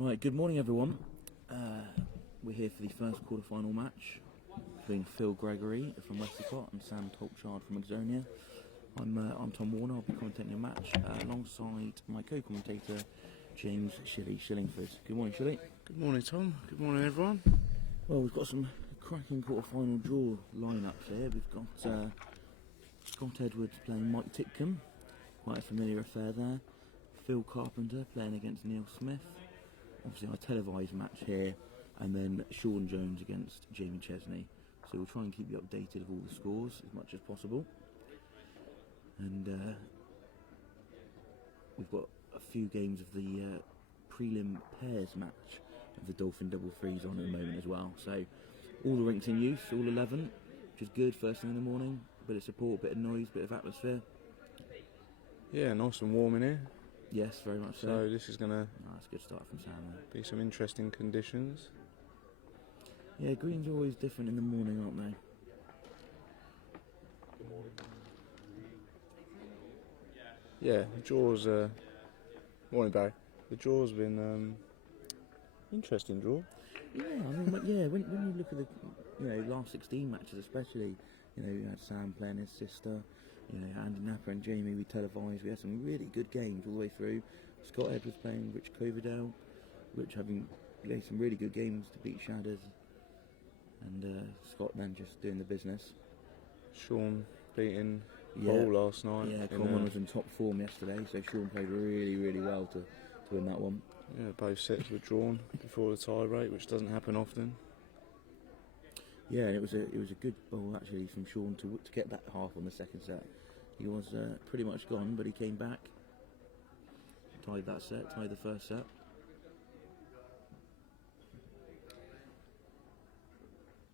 Right, good morning everyone. We're here for the first quarter-final match between Phil Gregory from Westcott and Sam Tolchard from Exonia. I'm Tom Warner. I'll be commentating your match alongside my co-commentator James Shillingford. Good morning, Shilly. Good morning, Tom. Good morning, everyone. Well, we've got some cracking quarter-final draw lineups here. We've got Scott Edwards playing Mike Titcombe, quite a familiar affair there. Phil Carpenter playing against Neil Smith. Obviously our televised match here, and then Sean Jones against Jamie Chesney. So we'll try and keep you updated of all the scores as much as possible. And we've got a few games of the prelim pairs match of the Dolphin double threes on at the moment as well. So all the rinks in use, all 11, which is good first thing in the morning. Bit of support, bit of noise, bit of atmosphere. Yeah, nice and warm in here. Yes, very much so. So this is going to That's a good start from Sam. be some interesting conditions. Yeah, greens are always different in the morning, aren't they? Yeah, the draw's... morning, Barry. The draw's been... interesting draw. Yeah, I mean, when you look at the last 16 matches especially, you had Sam playing his sister, Andy Napper and Jamie, we televised. We had some really good games all the way through. Scott Edwards playing Rich Coverdale, Rich having played some really good games to beat Shadders, and Scott then just doing the business. Sean beating Paul last night. Yeah, Coleman was in top form yesterday, so Sean played really, really well to win that one. Yeah, both sets were drawn before the tie break, which doesn't happen often. Yeah, and it was a good ball actually from Sean to get that half on the second set. He was pretty much gone, but he came back, tied that set, tied the first set.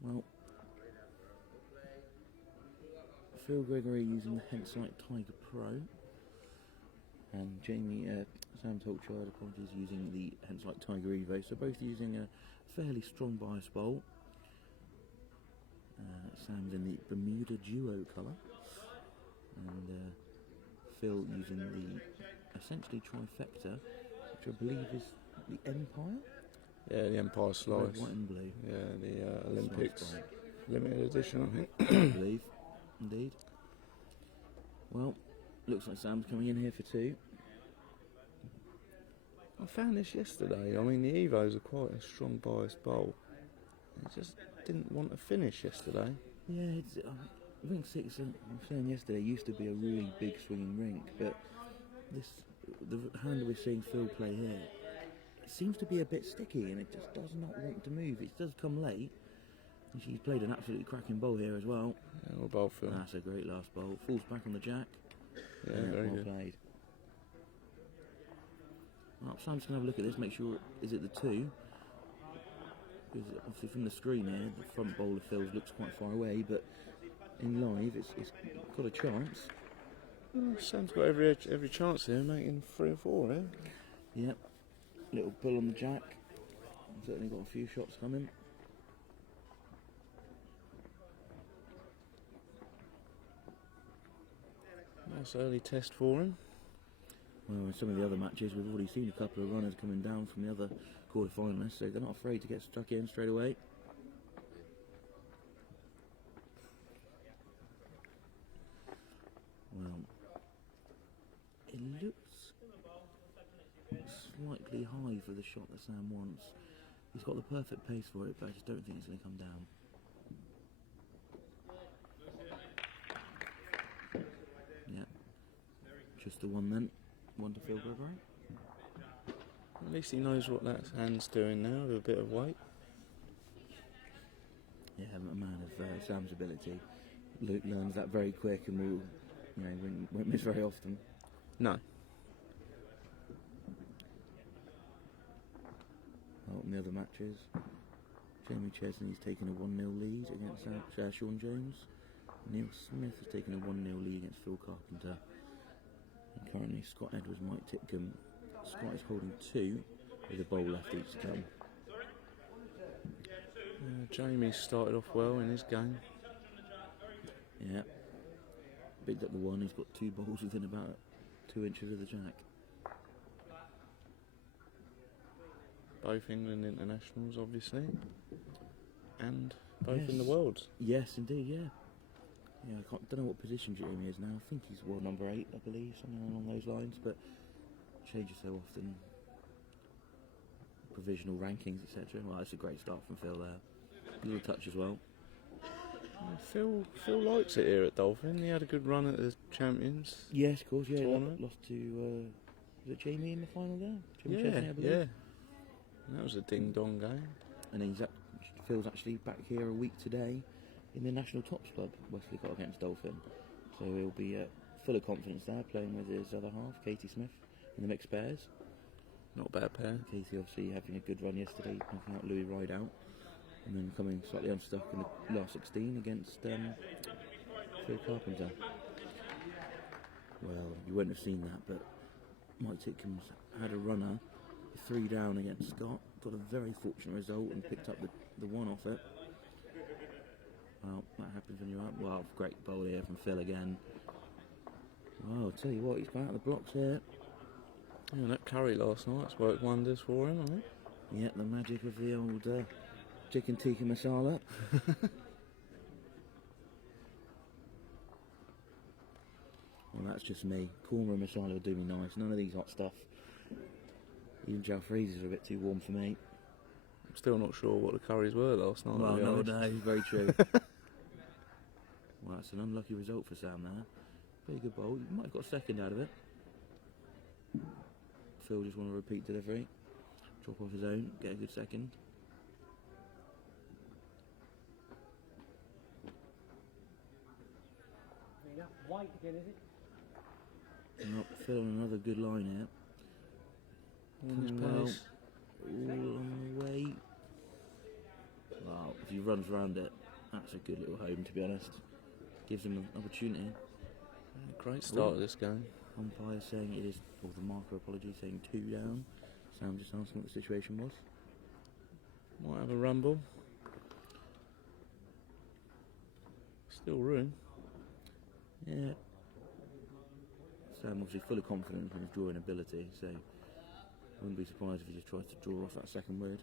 Well, Phil Gregory using the Henselite Tiger Pro, and Sam Tolchard, apologies, using the Henselite Tiger Evo. So both using a fairly strong bias bowl. Sam's in the Bermuda Duo colour, and Phil using the essentially trifecta, which I believe is the Empire. Yeah, the Empire Slice. Red, white and blue. Yeah, the Olympics limited edition, I think. I believe, indeed. Well, looks like Sam's coming in here for two. I found this yesterday. I mean, the Evos are quite a strong bias bowl. It just didn't want to finish yesterday. Yeah, Rink 6, I'm saying yesterday, used to be a really big swinging rink, but the hand that we're seeing Phil play here, it seems to be a bit sticky and it just does not want to move. It does come late, and she's played an absolutely cracking bowl here as well. Yeah, well bowled, Phil. That's a great last bowl. Falls back on the jack. Yeah, very well good. played. Well, Sam's going to have a look at this, make sure, is it the two? Because obviously from the screen here, the front bowl of Phil's looks quite far away, but in live it's got a chance. Oh, Sam's got every chance here, making 3 or 4 here. Yep, little pull on the jack. Certainly got a few shots coming. Nice early test for him. Well, in some of the other matches, we've already seen a couple of runners coming down from the other quarter-finalists, so they're not afraid to get stuck in straight away. Well, it looks slightly high for the shot that Sam wants. He's got the perfect pace for it, but I just don't think it's going to come down. Yeah, just the one then. One to Phil Gregory. At least he knows what that hand's doing now with a bit of weight. Yeah, a man of Sam's ability. Luke learns that very quick and won't miss very often. No. Well, in the other matches, Jamie Chesney's taken a 1-0 lead against Sean Jones. Neil Smith has taken a 1-0 lead against Phil Carpenter. And currently Scott Edwards, Mike Titcombe. Scott is holding 2 with a bowl left each to come. Jamie started off well in his game. Yeah. Picked up the one, he's got 2 balls within about 2 inches of the jack. both England internationals, obviously, and both in the Yes. Worlds. Yes, indeed, yeah. Yeah, I don't know what position Jeremy is now. I think he's world number 8, I believe, something along those lines, but changes so often. Provisional rankings, etc. Well, that's a great start from Phil there. Little touch as well. Phil likes it here at Dolphin. He had a good run at the Champions. Yes, of course, yeah. Tournament. Lost to, was it Jamie in the final there? Jamie Yeah, Chesney, I believe. yeah. That was a ding-dong game. And Phil's actually back here a week today in the National Tops Club, Wesley got against Dolphin. So he'll be full of confidence there, playing with his other half, Katie Smith, in the mixed pairs. Not a bad pair. Katie obviously having a good run yesterday, knocking out Louis Rideout, and then coming slightly unstuck in the last 16 against Phil Carpenter. Well, you wouldn't have seen that, but Mike Titcom's had a runner, 3 down against Scott, got a very fortunate result and picked up the one off it. Well, that happens when you're up. Well, great bowl here from Phil again. Well, I'll tell you what, he's got out of the blocks here. Yeah, that curry last night's worked wonders for him, I think. Yeah, the magic of the old chicken tikka masala. Well, that's just me. Korma masala will do me nice. None of these hot stuff. Even jalfrezis are a bit too warm for me. I'm still not sure what the curries were last night. Well, to be honest. no, very true. Well, that's an unlucky result for Sam there. Very good bowl. You might have got a second out of it. Phil just want to repeat delivery. Drop off his own, get a good second. White again, is it? Nope, Phil on another good line here. On his Well, pace. all on the way. Wow, if he runs around it, that's a good little home, to be honest. Gives him an opportunity. Yeah, great start of this game. Umpire saying it is, or the marker, apology, saying 2 down. Sam just asking what the situation was. Might have a rumble. Still room. Yeah. Sam obviously full of confidence in his drawing ability, so wouldn't be surprised if he just tries to draw off that second word.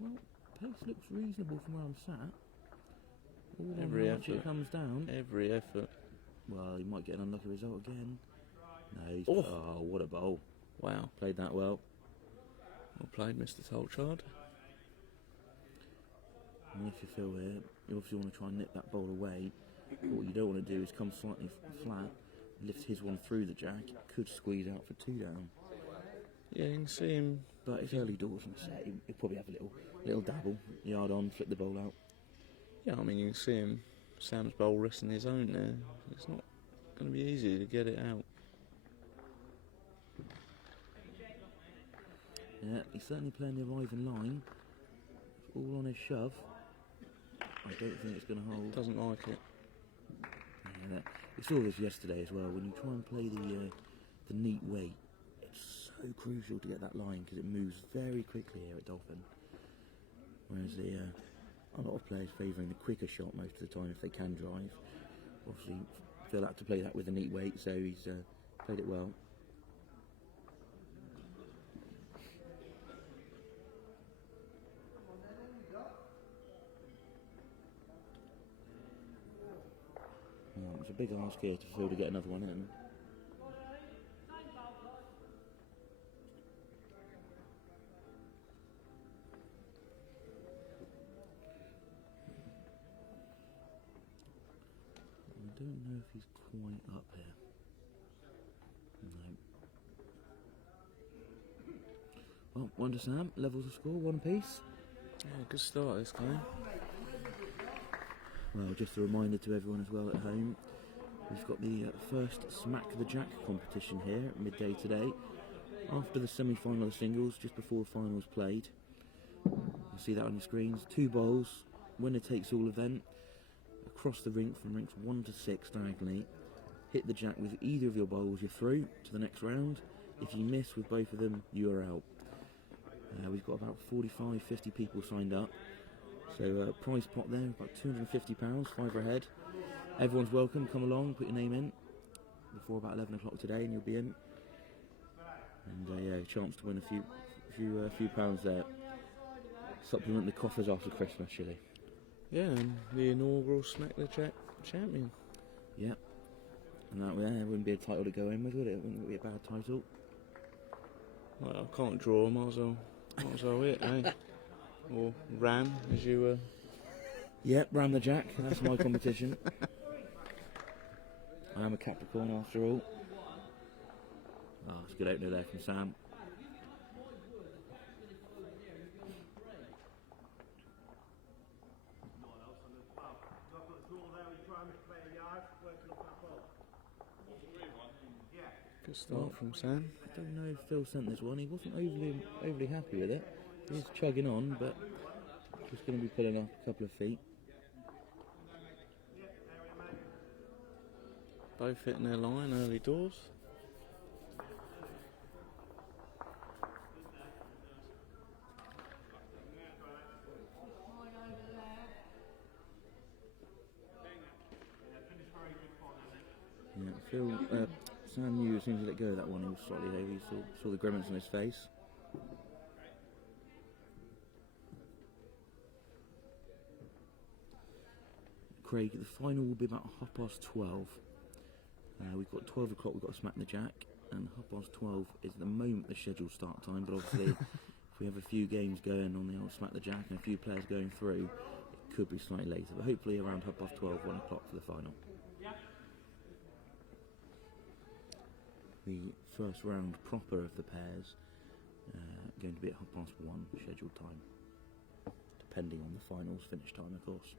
Well, pace looks reasonable from where I'm sat. All Every on it effort. comes down. Every effort. Well, he might get an unlucky result again. No, he's, Oh. oh, what a bowl. Wow. Played that well. Well played, Mr. Tolchard. And if you feel here, you obviously want to try and nip that bowl away. But what you don't want to do is come slightly flat, lift his one through the jack, could squeeze out for 2 down. Yeah, you can see him. But it's early doors and set, he'll probably have a little dabble, yard on, flip the bowl out. Yeah, I mean, you can see him. Sam's bowl resting his own there. It's not going to be easy to get it out. Yeah, he's certainly playing the arriving line. All on his shove. I don't think it's going to hold. Doesn't like it. Yeah, we saw this yesterday as well. When you try and play the neat weight, it's so crucial to get that line because it moves very quickly here at Dolphin. Whereas a lot of players favouring the quicker shot most of the time if they can drive. Obviously, Phil had to play that with a neat weight, so he's played it well. Oh, it's a big ask here to Phil to get another one in. I don't know if he's quite up here. No. Well, 1 to Sam, levels the score, 1 apiece. Yeah, good start this game. Well, just a reminder to everyone as well at home, we've got the first Smack the Jack competition here at midday today. After the semi-final of singles, just before the finals played. You'll see that on your screens. 2 bowls, winner takes all event. Across the rink from rinks 1 to 6 diagonally. Hit the jack with either of your bowls, you're through to the next round. If you miss with both of them, you are out. We've got about 45, 50 people signed up. So prize pot there, about £250, 5 ahead. Everyone's welcome, come along, put your name in before about 11 o'clock today and you'll be in. And yeah, a chance to win a few pounds there. Supplement the coffers after Christmas, Chile. Yeah, and the inaugural Smack the Jack champion. Yep. And that wouldn't be a title to go in with, would it? It wouldn't be a bad title. Well, I can't draw, might as well hit, eh? Or ram, as you were. Yep, ram the jack. That's my competition. I am a Capricorn after all. Oh, it's a good opener there from Sam. Good start from Sam. I don't know if Phil sent this one. He wasn't overly happy with it. He's chugging on, but just going to be pulling up a couple of feet. Both hitting their line early doors. Yeah, Phil, Sam knew as soon as he let go of that one, he was slightly over. He saw the grimace on his face. Craig, the final will be about 12:30. We've got 12 o'clock, we've got to smack the jack, and 12:30 is at the moment the scheduled start time, but obviously if we have a few games going on the old smack the jack and a few players going through, it could be slightly later, but hopefully around 12:30, 1 o'clock for the final. The first round proper of the pairs going to be at 1:30 scheduled time, depending on the finals finish time, of course.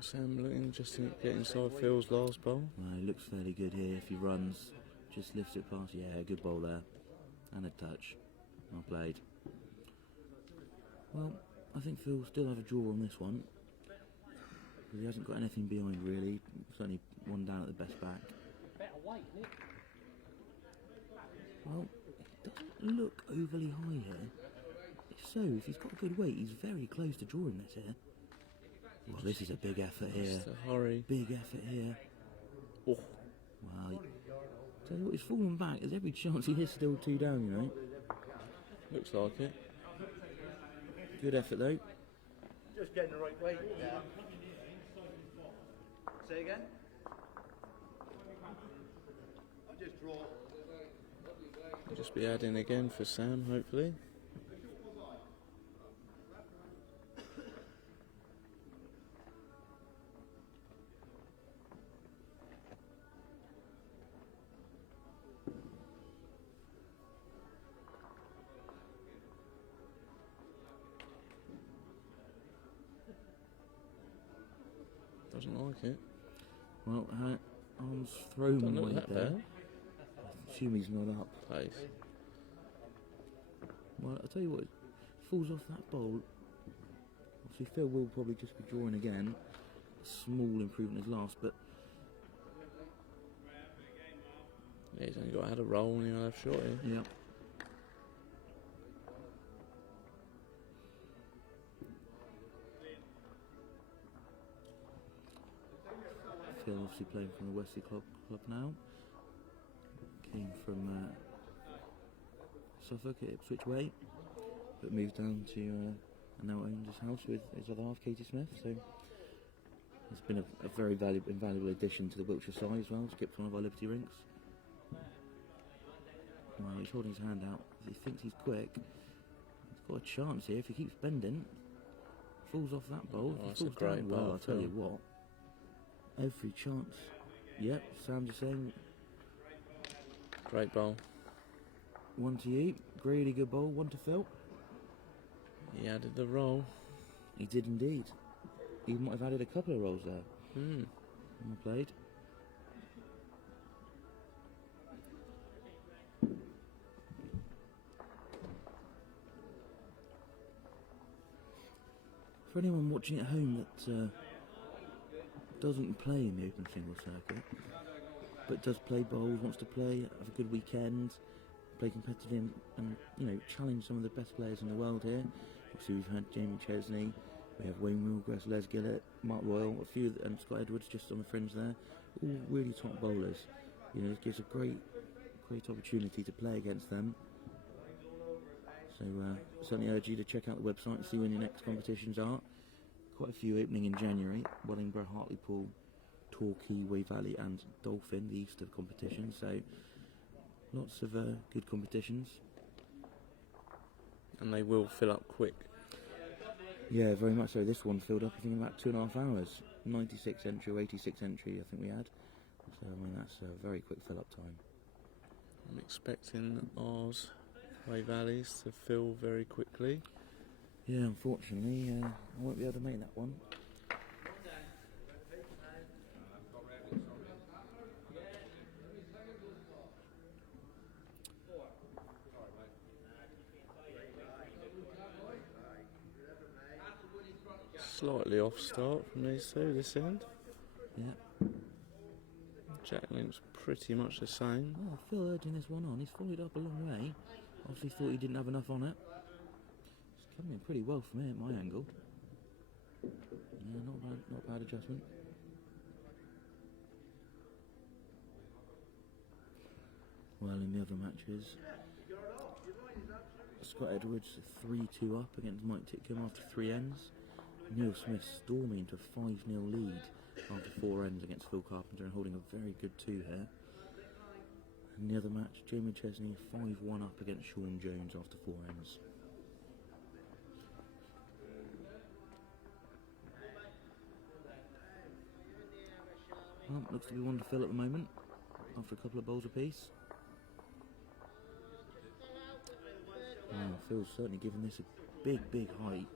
Sam looking just to get inside Phil's last bowl. He looks fairly good here. If he runs, just lifts it past. Yeah, good bowl there, and a touch. Well played. Well, I think Phil will still have a draw on this one. He hasn't got anything behind really. Certainly one down at the best back. Better weight, isn't it? Well, it doesn't look overly high here. If so, if he's got a good weight, he's very close to drawing this here. Well, this is a big effort here. Just a hurry. Big effort here. Oh. Well, tell you what, he's fallen back. There's every chance he is still 2 down, you know. Looks like it. Good effort though. Just getting the right weight. Say again? I just draw. Just be adding again for Sam, hopefully. Doesn't like it. Well, arms thrown Don't look weight that there. bad. Assume he's not up. Place. Well, I'll tell you what, it falls off that bowl. Obviously, Phil will probably just be drawing again. Small improvement is last, but Yeah, he's only got to add a roll and he'll have short here. yeah. Phil obviously playing from the Wesley club now. Came from Suffolk at Ipswich Way, but moved down to and now owns his house with his other half, Katie Smith. So it's been a very invaluable addition to the Wiltshire side as well. Skipped one of our Liberty rinks. Well, he's holding his hand out. He thinks he's quick. He's got a chance here if he keeps bending. Falls off that bowl. Oh, If that's he a falls great down bowl, well, I'll tell Phil. you what. Every chance. Yep, Sam just saying Great bowl. 1 to you. Really good bowl. 1 to Phil. He added the roll. He did indeed. He might have added a couple of rolls there. Hmm. Well played. For anyone watching at home that doesn't play in the open single circuit, but does play bowls, wants to play, have a good weekend, play competitively, and you know, challenge some of the best players in the world here. Obviously, we've had Jamie Chesney, we have Wayne Milgrass, Les Gillett, Mark Royal, a few, and Scott Edwards just on the fringe there. all really top bowlers. You know, it gives a great opportunity to play against them. So certainly urge you to check out the website and see when your next competitions are. Quite a few opening in January: Wellingborough, Hartlepool, Torquay, Wey Valley and Dolphin, the Easter competition. So lots of good competitions. And they will fill up quick. Yeah, very much so. This one filled up, I think, in about 2.5 hours. 96 entry or 86 entry, I think we had. So, I mean, that's a very quick fill-up time. I'm expecting ours, Wey Valleys, to fill very quickly. Yeah, unfortunately, I won't be able to make that one. Slightly off start from these two, this end. Yeah. Jack Link's pretty much the same. Oh, Phil urging this one on. He's followed up a long way. Obviously thought he didn't have enough on it. It's coming in pretty well for me at my angle. Yeah, not bad adjustment. Well, in the other matches, Scott Edwards 3-2 up against Mike Titcombe after 3 ends. Neil Smith storming into a 5-0 lead after 4 ends against Phil Carpenter and holding a very good 2 here. And the other match, Jamie Chesney 5-1 up against Sean Jones after 4 ends. Well, looks to be one to fill at the moment after a couple of bowls apiece. Wow, Phil's certainly given this a big height.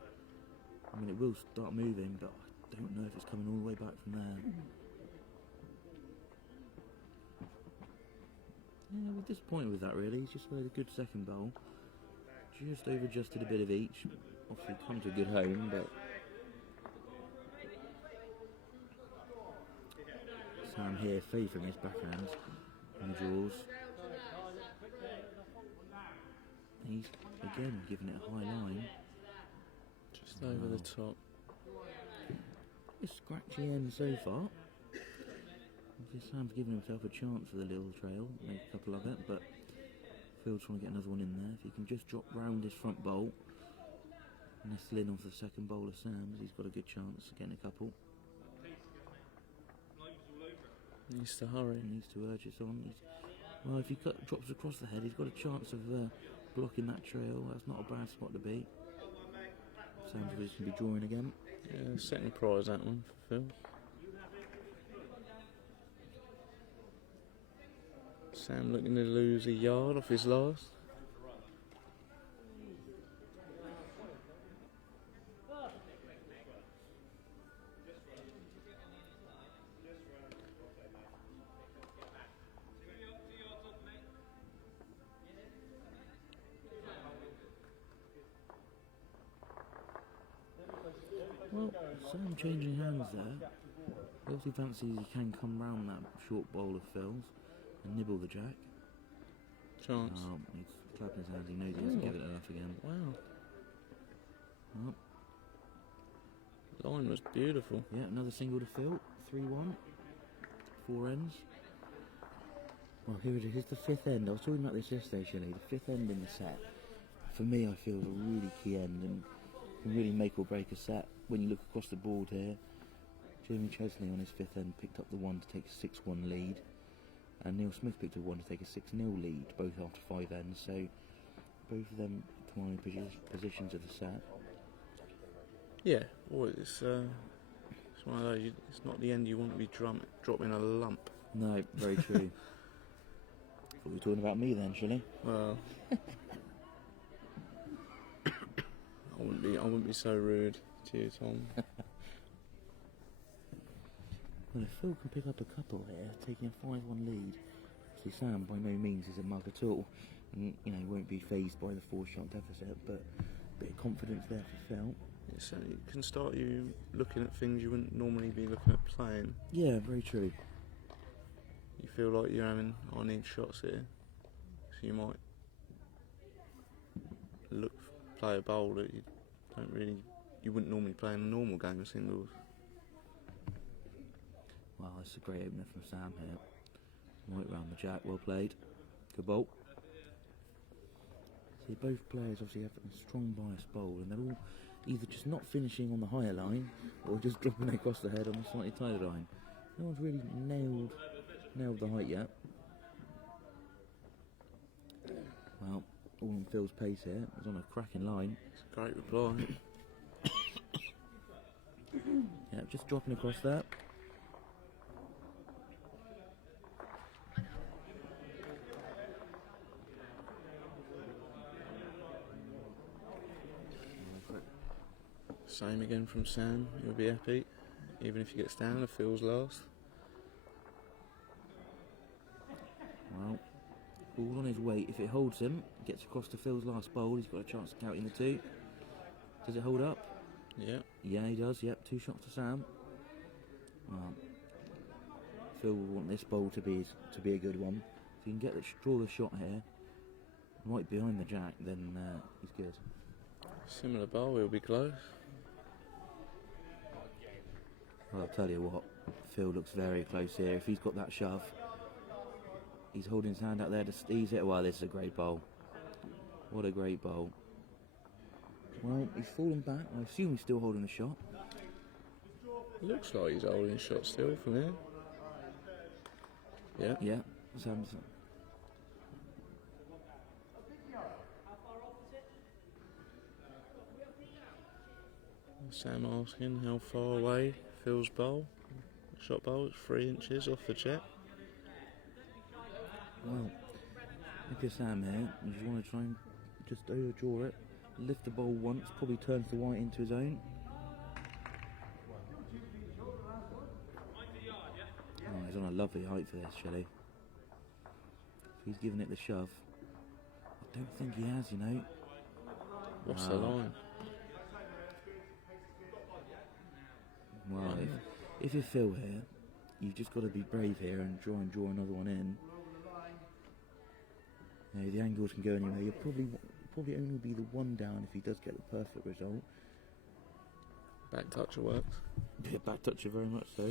I mean, it will start moving, but I don't know if it's coming all the way back from there. Yeah, we're disappointed with that, really. He's just played a good second bowl. Just over-adjusted a bit of each. Obviously come to a good home, but Sam here favouring his backhand and draws. He's again giving it a high line. Just over the top. A scratchy end so far. Sam's giving himself a chance for the little trail, make a couple of it, but Phil's trying to get another one in there. If he can just drop round his front bowl, nestle in off the second bowl of Sam's, he's got a good chance of getting a couple. Needs to hurry. He needs to urge this on. Well, if he drops across the head, he's got a chance of blocking that trail. That's not a bad spot to be. Sam's going to be drawing again. Yeah, second prize that one for Phil. Sam looking to lose a yard off his last. Well, Sam changing hands there. He obviously fancies he can come round that short bowl of Phil's and nibble the jack. Chance. Oh, he's clapping his hands, he knows he hasn't given it enough again. Wow. Well, Line was beautiful. yeah, another single to Phil, 3-1, 4 ends. Well, here it is, it's the 5th end. I was talking about this yesterday, Shelley, the 5th end in the set. For me, I feel is a really key end and can really make or break a set. When you look across the board here, Jamie Chesley on his 5th end picked up the 1 to take a 6-1 lead, and Neil Smith picked up 1 to take a 6-0 lead, both after 5 ends, so both of them commanding positions of the set. Yeah, well, it's one of those, it's not the end you want to be dropping a lump. No, very true. Thought you were talking about me then, Shelley. Well, I wouldn't be so rude to you, Tom. Well, if Phil can pick up a couple here, taking a 5-1 lead, see Sam by no means is a mug at all, and won't be fazed by the 4-shot deficit, but a bit of confidence there for Phil. It can start you looking at things you wouldn't normally be looking at playing. Yeah, very true. You feel like you're having, I need shots here, so you might play a bowl that you wouldn't normally play in a normal game of singles. Wow, that's a great opener from Sam here. Right round the jack, well played. Good bowl. See, both players obviously have a strong bias bowl, and they're all either just not finishing on the higher line or just dropping across the head on the slightly tighter line. No one's really nailed the height yet. Well, all on Phil's pace here. He's on a cracking line. It's a great reply. Yeah, just dropping across that. Same again from Sam. You'll be happy, even if he gets down. It feels last. Well, all on his weight. If it holds him, gets across to Phil's last bowl, he's got a chance of counting the 2. Does it hold up? Yeah. Yeah, he does. Yep, 2 shots to Sam. Well, Phil will want this bowl to be a good one. If you can draw the shot here, right behind the jack, then he's good. Similar bowl, he'll be close. Well, I'll tell you what, Phil looks very close here. If he's got that shove, he's holding his hand out there to seize it. Well, this is a great bowl. What a great bowl. Well, he's fallen back. I assume he's still holding the shot. Looks like he's holding a shot still from here. Yeah. Yeah, Sam's. Sam asking how far away Phil's bowl. Shot bowl is 3 inches off the check. Well, if you're Sam here, you just want to try and just overdraw it, lift the bowl once, probably turns the white into his own. Oh, he's on a lovely height for this, Shelley. If he's giving it the shove, I don't think he has, you know. What's the line? Well, if you're Phil here, you've just got to be brave here and draw another one in. You know, the angles can go anywhere. You'll probably only be the 1 down if he does get the perfect result. Back toucher works. Yeah, back toucher very much so.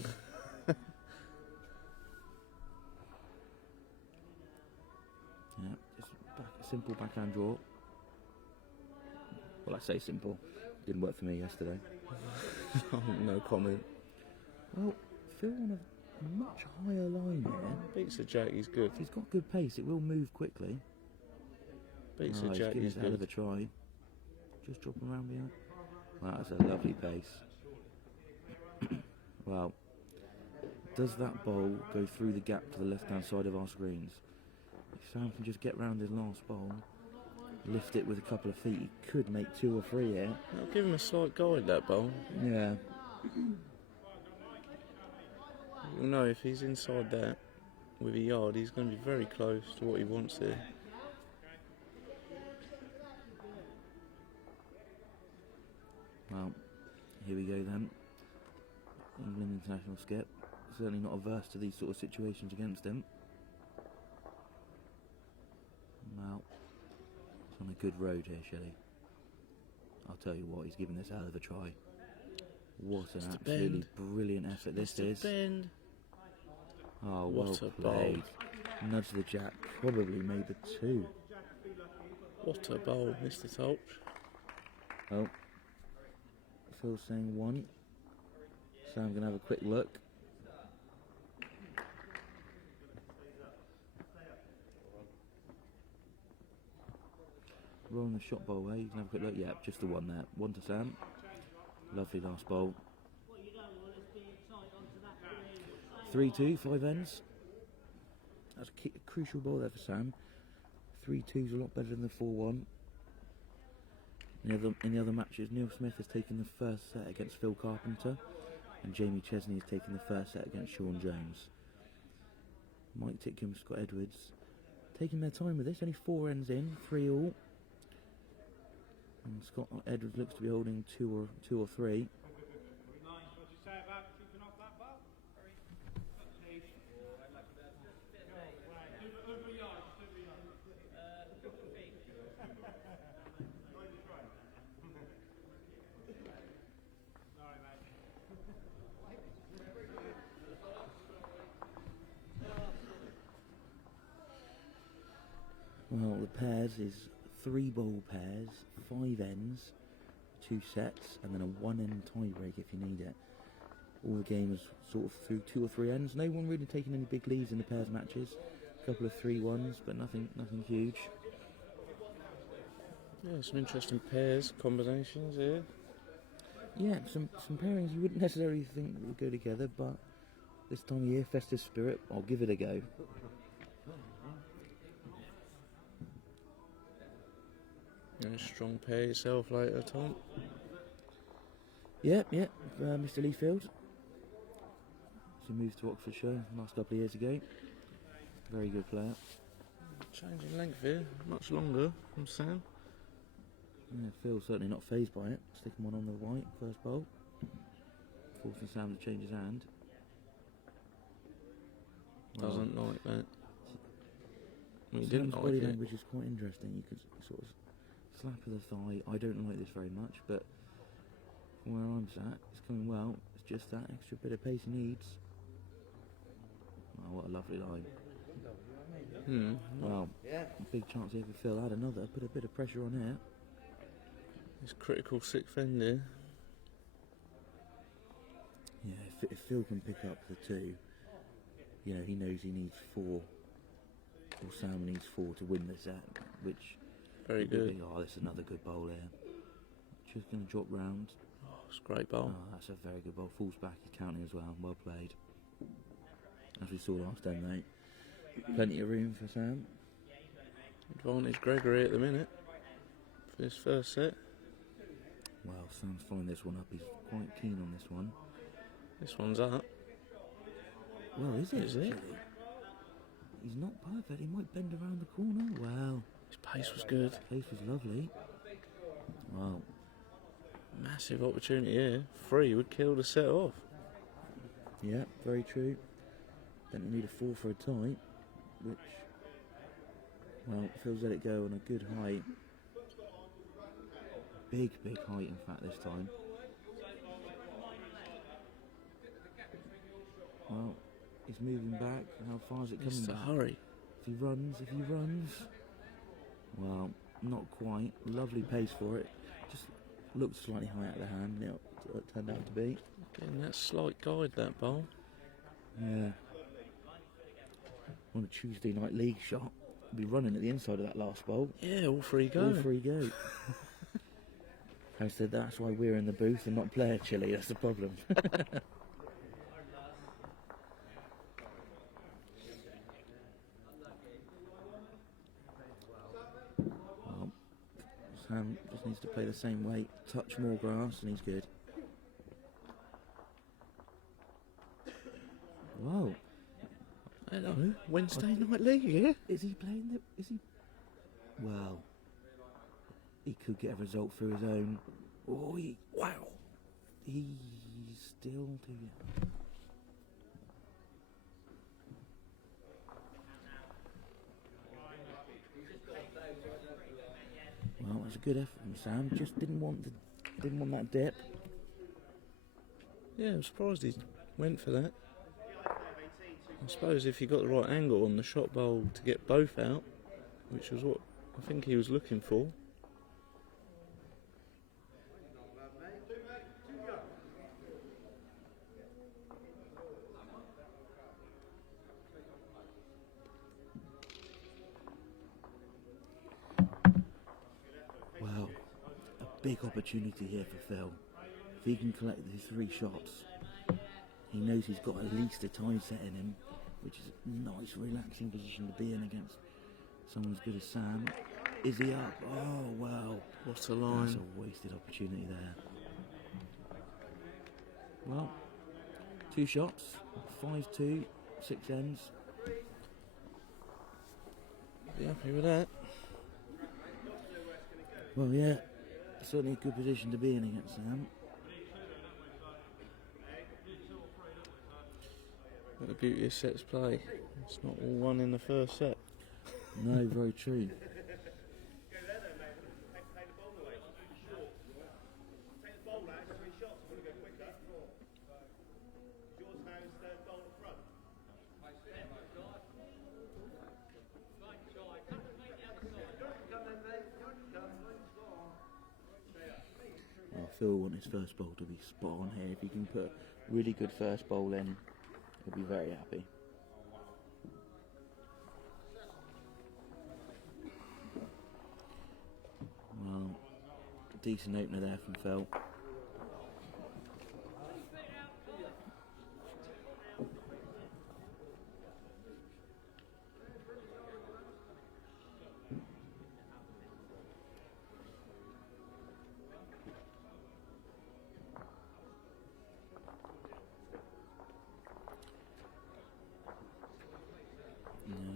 Yeah, just a simple backhand draw. Well, I say simple. Didn't work for me yesterday. No comment. Well, Phil on a much higher line here. Beats the jack, he's good. If he's got good pace, it will move quickly. Beats the jack, he's he's out of the good. try. Just drop him around behind. Wow, that's a lovely pace. Well, does that ball go through the gap to the left-hand side of our screens? If Sam can just get round his last ball, lift it with a couple of feet, he could make 2 or 3 here. I'll give him a slight guide, that bowl. Yeah. You'll know if he's inside that with a yard, he's going to be very close to what he wants here. Well, here we go then. England international skip. Certainly not averse to these sort of situations against him. Well, it's on a good road here, Shelley. I'll tell you what, he's given this out of a try. What an absolutely brilliant effort this is. Bend. Oh, What well a bowl. played. Nudge the jack, probably made the 2. What a bowl, Mr. Tolch. Oh. Phil's saying 1. Sam gonna have a quick look. Rolling the shot bowl away, you can have a quick look. Yeah, just the 1 there. 1 to Sam. Lovely last bowl. 3-2, 5 ends. That's a crucial ball there for Sam. 3-2's a lot better than the 4-1. In the other matches, Neil Smith has taken the first set against Phil Carpenter, and Jamie Chesney has taken the first set against Sean Jones. Mike Titcombe, Scott Edwards, taking their time with this. Only 4 ends in, 3 all. And Scott Edwards looks to be holding 2 or 3. Well, the pairs is 3 bowl pairs, 5 ends, 2 sets, and then a 1 end tie break if you need it. All the game is sort of through 2 or 3 ends. No one really taking any big leads in the pairs matches. A couple of 3-1s, but nothing huge. Yeah, some interesting pairs, combinations here. Yeah, some pairings you wouldn't necessarily think would go together, but this time of year, festive spirit, I'll give it a go. Yeah, strong pair yourself later, Tom. Yep, Mr. Leafield. He moved to Oxfordshire last couple of years ago. Very good player. Changing length here, much longer from Sam. Yeah, Phil's certainly not fazed by it. Sticking one on the white, first bowl. Forcing Sam to change his hand. Doesn't like that. He Sam's didn't like body it. language is quite interesting. You could sort of slap of the thigh. I don't like this very much, but from where I'm sat, it's coming well. It's just that extra bit of pace he needs. Oh, what a lovely line. Well, big chance here for Phil. Add another, put a bit of pressure on here. It's critical 6th end here. Yeah, if Phil can pick up the 2, you know, he knows he needs 4, or Sam needs 4 to win the set, which... Very good. Oh, that's another good bowl here. Just going to drop round. Oh, it's a great bowl. Oh, that's a very good bowl. Falls back, he's counting as well. Well played. As we saw last end, mate. Plenty of room for Sam. Advantage Gregory at the minute for this first set. Well, Sam's following this one up. He's quite keen on this one. This one's up. Well, is it? Is it? Actually? He's not perfect. He might bend around the corner. Wow. His pace was good. Pace was lovely. Wow. Massive opportunity here. 3 would kill the set off. Yeah, very true. Then we need a 4 for a tie, which, well, Phil's let it go on a good height. Big height, in fact, this time. Well, he's moving back. How far is it coming It's a back? hurry. If he runs. Well, not quite. Lovely pace for it. Just looked slightly high out of the hand. It turned out to be. Getting that slight guide, that bowl. Yeah. On a Tuesday night league shot, he'll be running at the inside of that last bowl. Yeah, all 3 go. All 3 go. I said that's why we're in the booth and not player chilly. That's the problem. Well, Sam just needs to play the same weight, touch more grass, and he's good. Whoa. Hello, Wednesday night league here. Is he playing the... Is he... Well... He could get a result through his own... Oh, wow! He's still too young. Well, that's a good effort from Sam. Just didn't want that dip. Yeah, I'm surprised he went for that. I suppose if he got the right angle on the shot bowl to get both out, which was what I think he was looking for. Wow, a big opportunity here for Phil. If he can collect these 3 shots, he knows he's got at least a tie set in him, which is a nice, relaxing position to be in against someone as good as Sam. Is he up? Oh, wow. What a line. That's a wasted opportunity there. Well, 2 shots, 5-2, 6 ends. Be happy with that. Well, yeah, certainly a good position to be in against Sam. But the beauty of sets play, it's not all won in the first set. No, very true. Phil will want his first bowl to be spot on here. If he can put a really good first bowl in, he'll be very happy. Well, decent opener there from Phil.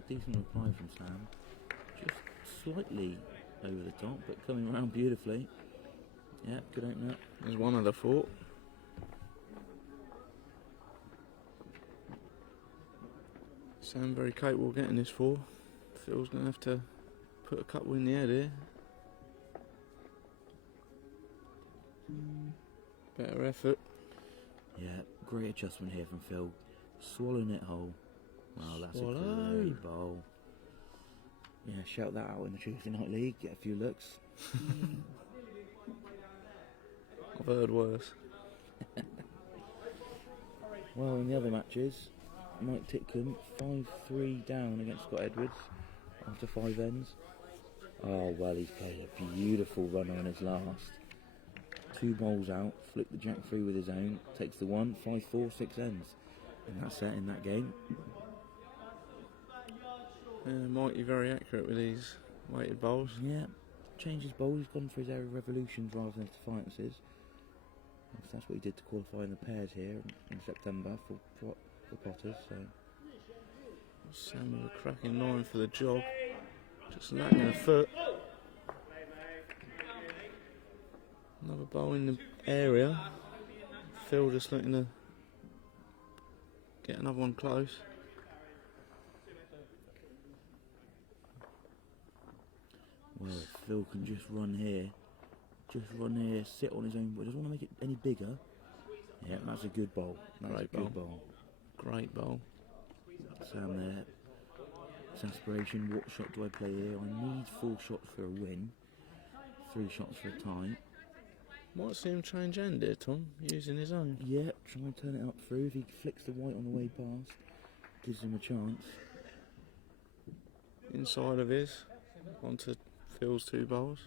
Decent reply from Sam. Just slightly over the top, but coming around beautifully. Yeah, good opener. There's one of the four. Sam very capable of getting this four. Phil's going to have to put a couple in the head here. Better effort. Yeah, great adjustment here from Phil. Swallowing it whole. Wow, that's Swallow. a great bowl. Yeah, shout that out in the Tuesday Night League. Get a few looks. I've heard worse. Well, in the other matches, Mike Titcombe 5-3 down against Scott Edwards after 5 ends. Oh, well, he's played a beautiful runner on his last. 2 bowls out, flicked the jack through with his own, takes the 1, 5-4, 6 ends. And that's set in that game. Mikey very accurate with these weighted bowls. Yeah, changed his bowl. He's gone for his air of revolutions rather than his defiances. That's what he did to qualify in the pairs here in September for Potters. So Sam with a cracking 9 for the job. Just lacking a foot. Another bowl in the area. Phil just looking to get another one close. well, if Phil can just run here, sit on his own, but doesn't want to make it any bigger. Yeah, that's a good bowl. That's Great a good bowl. bowl. Great bowl. Sam there. It's aspiration. What shot do I play here? I need 4 shots for a win. 3 shots for a tie. Might see him change end here, Tom, using his own. Yeah, try and turn it up through. If he flicks the white on the way past, gives him a chance. Inside of his, onto Phil's 2 bowls.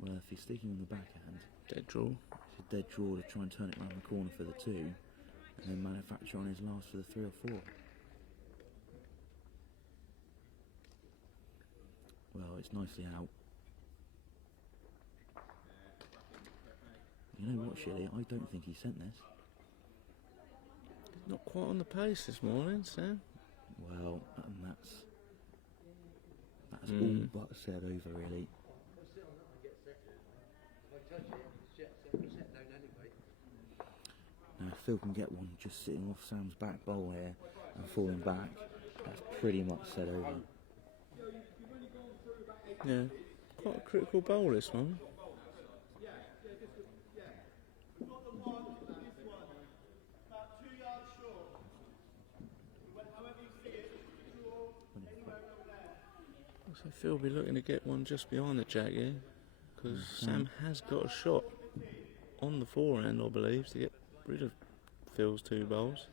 Well, if he's sticking on the backhand, Dead draw. it's a dead draw to try and turn it round the corner for the 2, and then manufacture on his last for the 3 or 4. Well, it's nicely out. You know what, Shilly? I don't think he sent this. Not quite on the pace this morning, Sam. Well, and that's all but said over, really. Now, if Phil can get one just sitting off Sam's back bowl here and falling back, that's pretty much said over. Yeah, quite a critical bowl this one. So Phil will be looking to get one just behind the jack here, because Sam has got a shot on the forehand, I believe, to get rid of Phil's 2 bowls.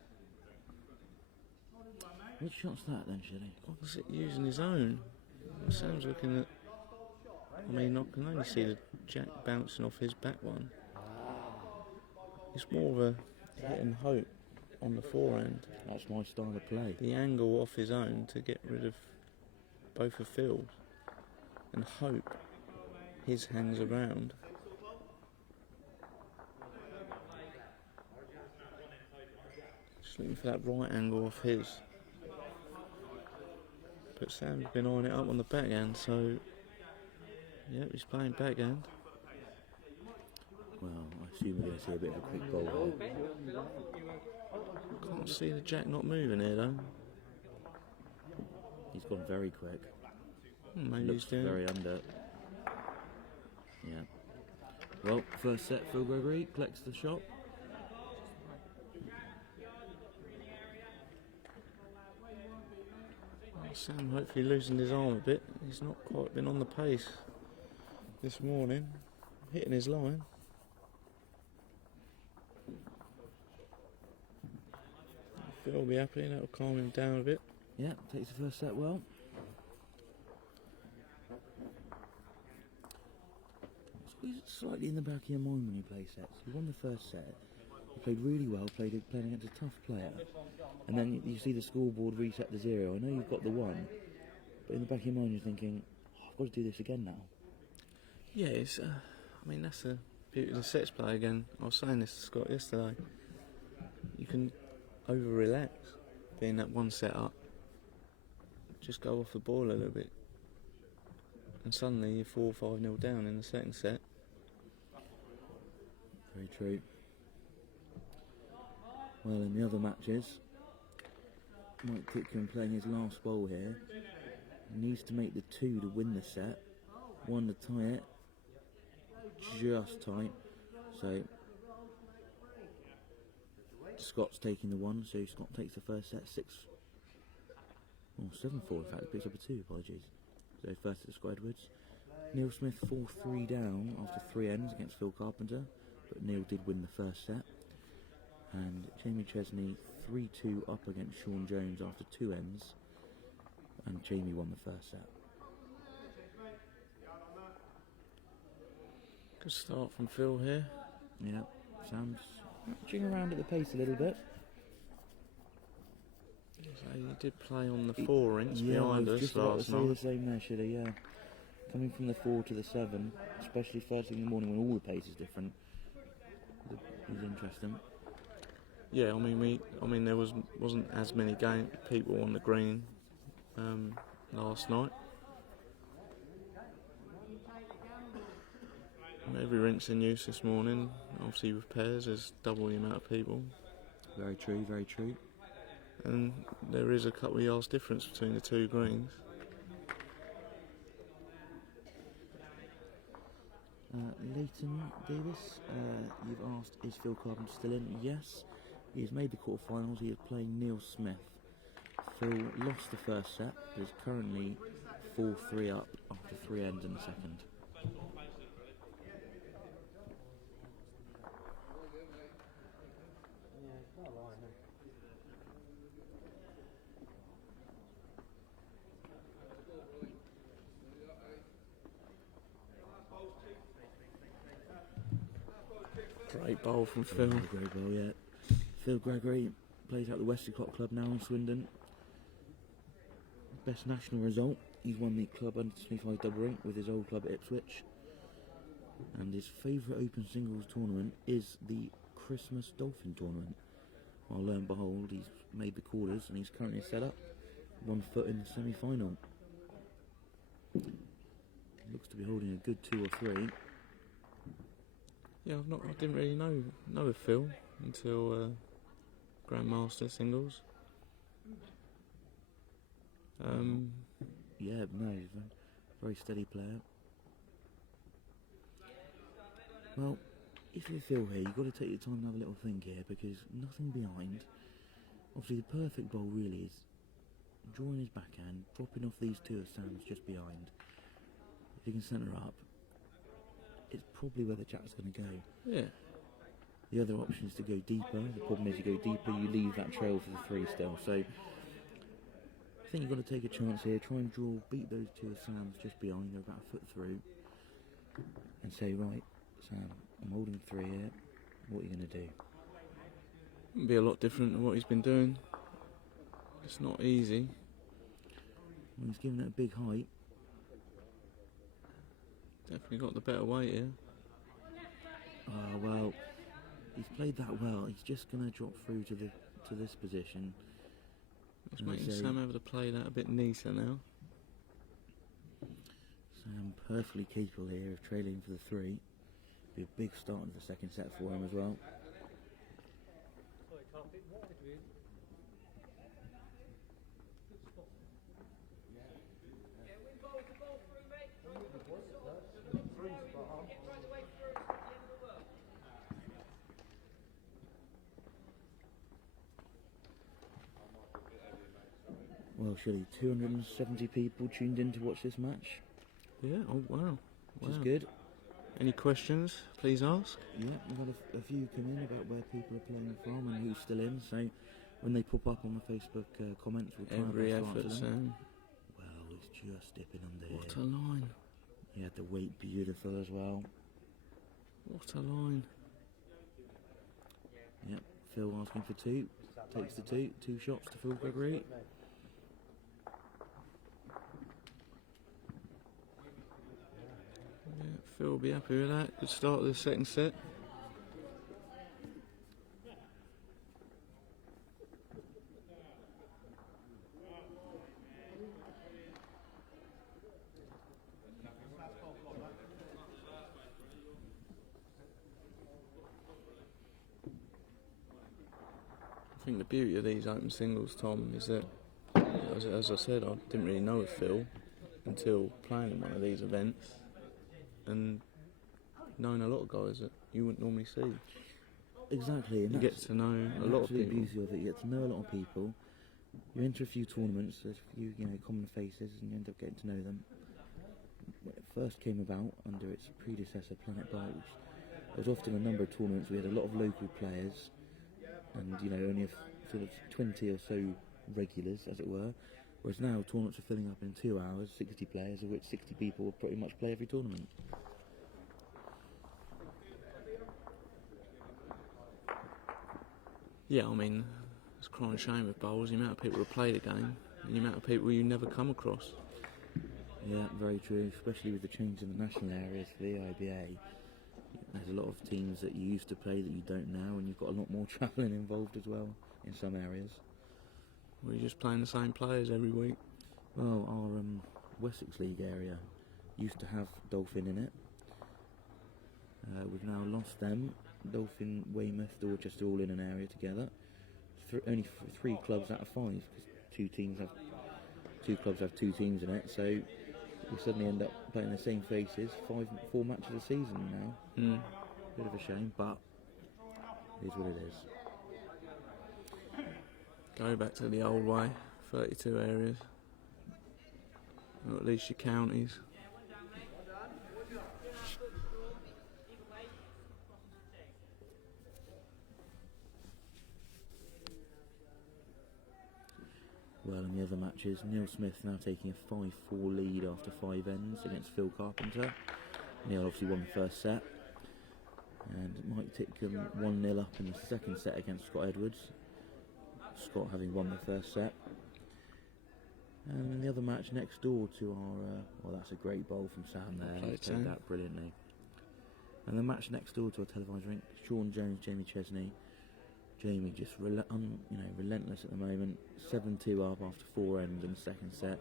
Which shot's that then, Shilly? Opposite using his own. Sam's looking at. I mean, I can only see the jack bouncing off his back one. It's more of a hit and hope on the forehand. That's my style of play. The angle off his own to get rid of both of Phil's, and hope his hangs around. Just looking for that right angle off his. But Sam's been eyeing it up on the backhand, so yeah, he's playing backhand. Well, I assume we're going to see a bit of a quick bowl here. Can't see the jack not moving here though. He's gone very quick. Maybe Looks he's doing. very under. Yeah. Well, first set, Phil Gregory collects the shot. Sam hopefully losing his arm a bit. He's not quite been on the pace this morning, hitting his line. Phil will be happy, that'll calm him down a bit. Yeah, takes the first set well. It's always slightly in the back of your mind when you play sets. You won the first set, you played really well, playing against a tough player, and then you see the scoreboard reset to 0. I know you've got the 1, but in the back of your mind you're thinking, oh, I've got to do this again now. Yeah, it's, I mean, that's the beauty of the sets play again. I was saying this to Scott yesterday. You can over-relax being that one set up. Just go off the ball a little bit. And suddenly you're 4 or 5-0 down in the second set. Very true. Well, in the other matches, Mike Titcombe playing his last bowl here. He needs to make the 2 to win the set. 1 to tie it. Just tight. So Scott's taking the 1, so Scott takes the first set 7-4 in fact, picks up a 2, apologies. So first to Scott Edwards. Neil Smith 4-3 down after 3 ends against Phil Carpenter, but Neil did win the first set. And Jamie Chesney 3-2 up against Sean Jones after 2 ends, and Jamie won the first set. Good start from Phil here. Yeah, Sam's matching around at the pace a little bit. So he did play on the 4 inch Yeah, behind I was us just about to last say the night. same there, should he? Yeah. Coming from the 4 to the 7, especially first thing in the morning when all the pace is different, is interesting. Yeah, I mean there wasn't as many people on the green last night. Every rink's in use this morning. Obviously with pairs there's double the amount of people. Very true, very true. And there is a couple of yards difference between the 2 greens. Leighton Davis, you've asked, is Phil Carpenter still in? Yes, he has made the quarterfinals. He is playing Neil Smith. Phil lost the first set, but is currently 4-3 up after 3 ends in the second. Great bowl from Phil. Great bowl, yeah. Phil Gregory plays at the Westercott Club now in Swindon. Best national result, he's won the club under 25 double rink with his old club at Ipswich. And his favourite open singles tournament is the Christmas Dolphin tournament. Well, lo and behold, he's made the quarters and he's currently set up 1 foot in the semi-final. Looks to be holding a good 2 or 3. Yeah, I didn't really know of Phil until Grandmaster singles. Yeah, no, he's a very steady player. Well, if you're Phil here, you've got to take your time and have a little think here, because nothing behind. Obviously, the perfect bowl really is drawing his backhand, dropping off these 2 of Sam's just behind. If you can centre up, it's probably where the jack's going to go. Yeah. The other option is to go deeper. The problem is, you go deeper, you leave that trail for the 3 still. So I think you've got to take a chance here, try and beat those 2 of Sam's just behind, they're about a foot through, and say, right, Sam, I'm holding 3 here, what are you going to do? It'll be a lot different than what he's been doing. It's not easy. Well, he's given it a big height. Definitely got the better weight here. Well, he's played that well. He's just going to drop through to this position. It's making Sam have to play that a bit neater now. Sam perfectly capable here of trailing for the 3. Be a big start in the second set for him as well. Well, surely 270 people tuned in to watch this match, Yeah, oh wow. which is good. Any questions, please ask. Yeah, we've got a few come in about where people are playing from and who's still in, so when they pop up on the Facebook comments, we'll try our Every best to effort, answer them. Sam. Well, it's just dipping under What here. a line. He had the weight beautiful as well. What a line. Yep, Phil asking for 2. Takes the 2. 2 shots to Phil Gregory. Yeah, Phil will be happy with that. Good start of the second set. I think the beauty of these open singles, Tom, is that, as I said, I didn't really know of Phil until playing in one of these events and knowing a lot of guys that you wouldn't normally see. Exactly, and You get to know a lot of absolute people. beauty of it. You get to know a lot of people. You enter a few tournaments, there's a few common faces, and you end up getting to know them. When it first came about under its predecessor, Planet Bulge, there was often a number of tournaments. We had a lot of local players, and only sort of 20 or so regulars, as it were. Whereas now tournaments are filling up in 2 hours, 60 players, of which 60 people will pretty much play every tournament. Yeah, I mean, it's a crying shame with bowls, the amount of people who play the game and the amount of people you never come across. Yeah, very true, especially with the change in the national areas for the IBA. There's a lot of teams that you used to play that you don't now, and you've got a lot more travelling involved as well in some areas. We're just playing the same players every week. Well, our Wessex League area used to have Dolphin in it. We've now lost them. Dolphin, Weymouth, Dorchester all in an area together. Only 3 clubs out of 5, because 2 clubs have 2 teams in it, so we suddenly end up playing the same faces 4 matches a season now. Bit of a shame, but it is what it is. Go back to the old way, 32 areas, or at least your counties. Well, in the other matches, Neil Smith now taking a 5-4 lead after 5 ends against Phil Carpenter. Neil obviously won the first set. And Mike Titcombe 1-0 up in the second set against Scott Edwards. Scott having won the first set. And in the other match next door to our... well, that's a great bowl from Sam there. He's played that brilliantly. And the match next door to our televised rink, Sean Jones, Jamie Chesney. Jamie just relentless at the moment. 7-2 up after 4 ends in the second set.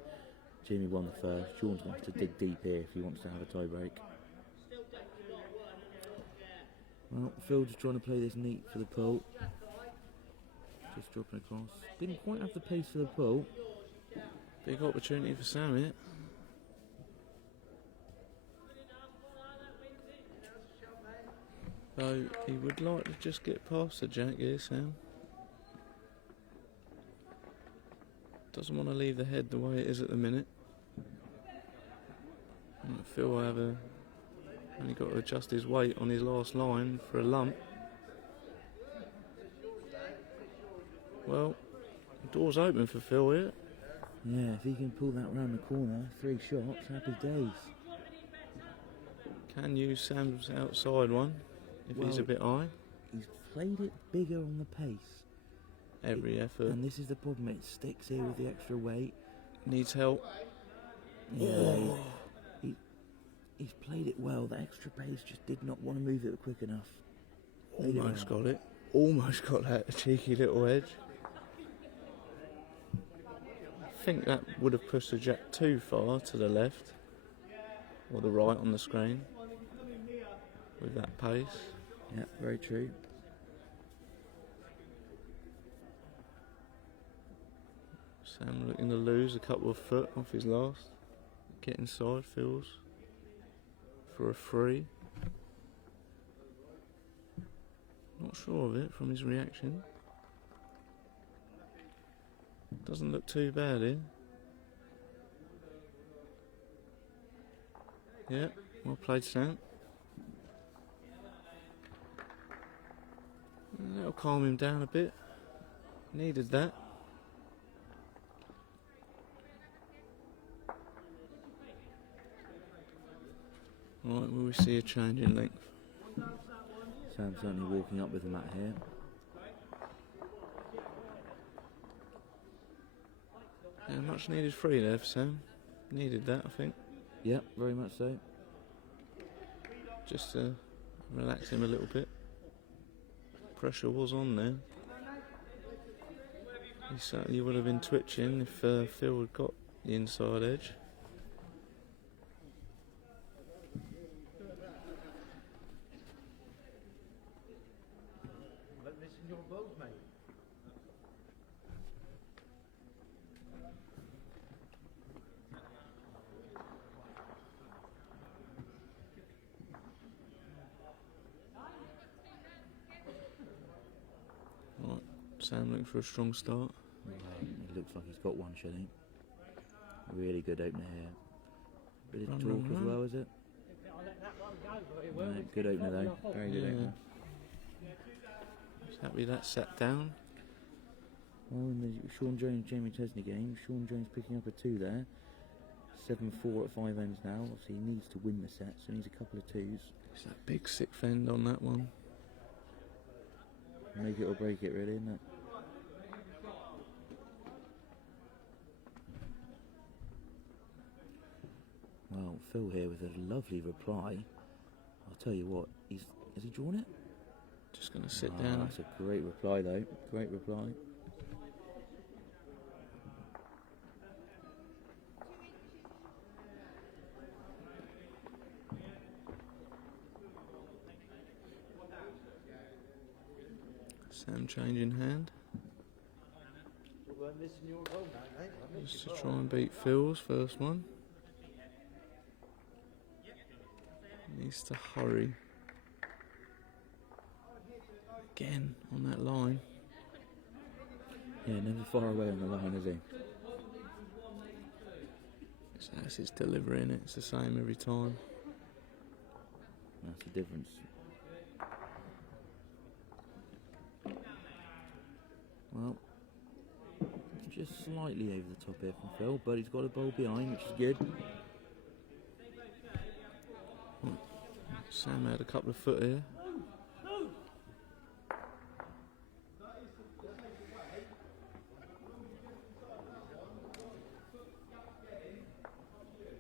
Jamie won the first. Sean's going to have to dig deep here if he wants to have a tie break. Well, Phil just trying to play this neat for the pull. Just dropping across. Didn't quite have the pace for the pull. Big opportunity for Sam here. So he would like to just get past the jack here, Sam. Doesn't want to leave the head the way it is at the minute. Phil will have only got to adjust his weight on his last line for a lump. Well, the door's open for Phil here. Yeah, if he can pull that round the corner, 3 shots, happy days. Can use Sam's outside one if he's a bit high. He's played it bigger on the pace. Every effort. And this is the problem, it sticks here with the extra weight. Needs help. Yeah, he's played it well. The extra pace just did not want to move it quick enough. Almost got it. Almost got that cheeky little edge. I think that would have pushed the jack too far to the left or the right on the screen with that pace. Yeah, very true. Sam looking to lose a couple of foot off his last. Get inside, feels for a 3. Not sure of it from his reaction. Doesn't look too bad here. Yeah, well played, Sam. That'll calm him down a bit. Needed that. Right, will we see a change in length? Sam's certainly walking up with the mat here. Yeah, much needed free there for Sam. Needed that, I think. Yep, very much so. Just to relax him a little bit. Pressure was on there. He certainly would have been twitching if Phil had got the inside edge. Let this in your boat, mate. Right, Sam looking for a strong start. It looks like he's got one shilling. Really good opener here. Bit of Run, talk run, as run. well, is it? I'll let that one go very well. Right, good opener though. Very good Yeah. opener. Just happy that sat down. Oh, in the Sean Jones Jamie Tesney game, Sean Jones picking up a 2 there. 7-4 at 5 ends now. Obviously he needs to win the set, so he needs a couple of 2s. It's that big sick fend on that one. Make it or break it, really, isn't it? Well, Phil here with a lovely reply. I'll tell you what, has he drawn it? Just going to sit Ah, down. That's a great reply though. Great reply. Sam changing hand. Let this in your boat, mate. Just to try and beat Phil's first one. Needs to hurry. Again on that line. Yeah, never far away on the line, is he? That's his delivery, and it's the same every time. That's the difference. Well, it's just slightly over the top here from Phil, but he's got a bowl behind, which is good. Sam had a couple of foot here.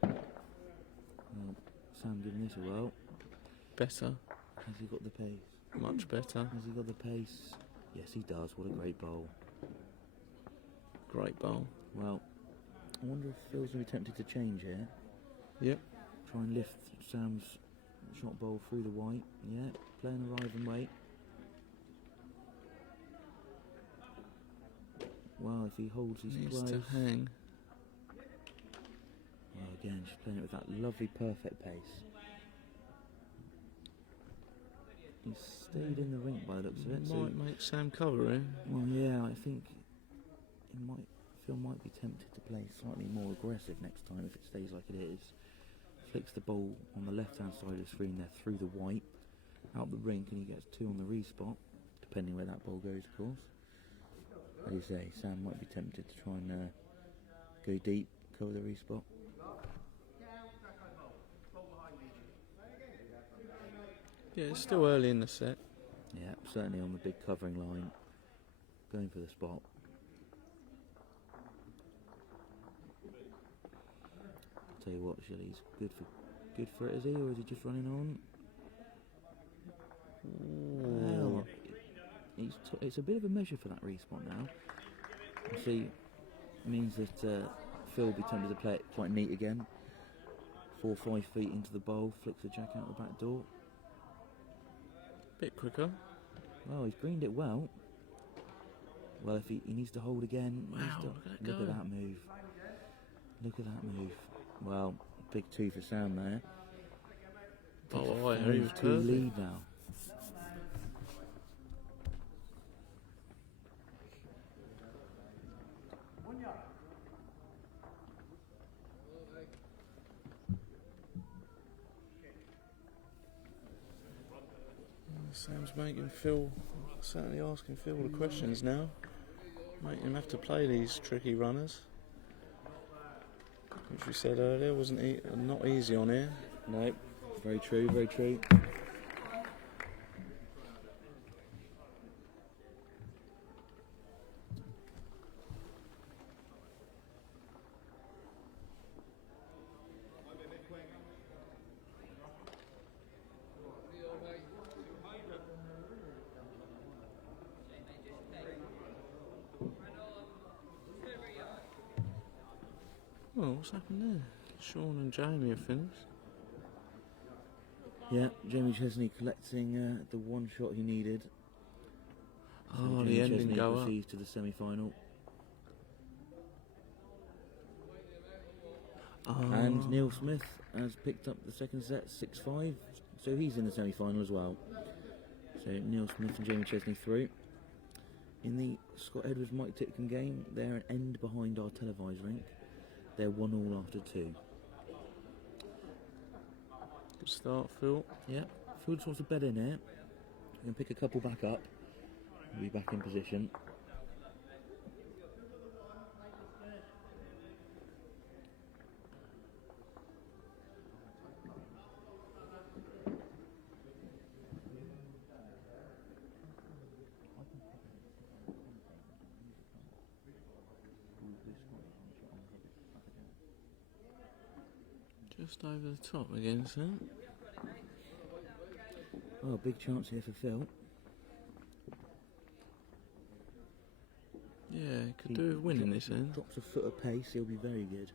Well, Sam giving this a whirl. Better. Has he got the pace? Much better. Has he got the pace? Yes, he does. What a great bowl. Great bowl. Well, I wonder if Phil's going to be tempted to change here. Yep. Try and lift Sam's shot bowl through the white. Yeah, playing arrive and wait. Well, if he holds his Needs close. to hang. Well, again, she's playing it with that lovely, perfect pace. He's stayed in the rink by the looks of it. So, Might make Sam cover here. well, yeah, I think Phil might be tempted to play slightly more aggressive next time if it stays like it is. Flicks the ball on the left-hand side of the screen there through the white, out the rink, and he gets 2 on the respot, depending where that ball goes, of course. As you say, Sam might be tempted to try and go deep, cover the respot. Yeah, it's still early in the set. Yeah, certainly on the big covering line, going for the spot. Tell you what, Shelley's good for it, is he, or is he just running on? Well, it's a bit of a measure for that respawn now. See, means that Phil will be tempted to play it quite neat again. 4 or 5 feet into the bowl, flicks the jack out the back door. Bit quicker. Well, he's greened it well. Well, if he needs to hold again, Wow, look at that move. Look at that move. Well, big 2 for Sam there. Oh, he was 5-2 perfect. lead now. Sam's making Phil, certainly asking Phil the questions now. Make him have to play these tricky runners. Which we said earlier wasn't not easy on here. No, very true, very true. Oh, what's happened there? Sean and Jamie have finished. Yeah, Jamie Chesney collecting the one shot he needed. So Oh, Jamie the ending Chesney goer. proceeds to the semi-final. Oh. And Neil Smith has picked up the second set, 6-5, so he's in the semi-final as well. So Neil Smith and Jamie Chesney through. In the Scott Edwards Mike Titcombe game, they're an end behind our televised rink. They're 1-1 after 2. Good start, Phil. Yeah, Phil just wants to bed in here. We can pick a couple back up. We'll be back in position. Just over the top again, sir. Oh, big chance here for Phil. Yeah, could do with winning this end. Drops a foot of pace, he'll be very good.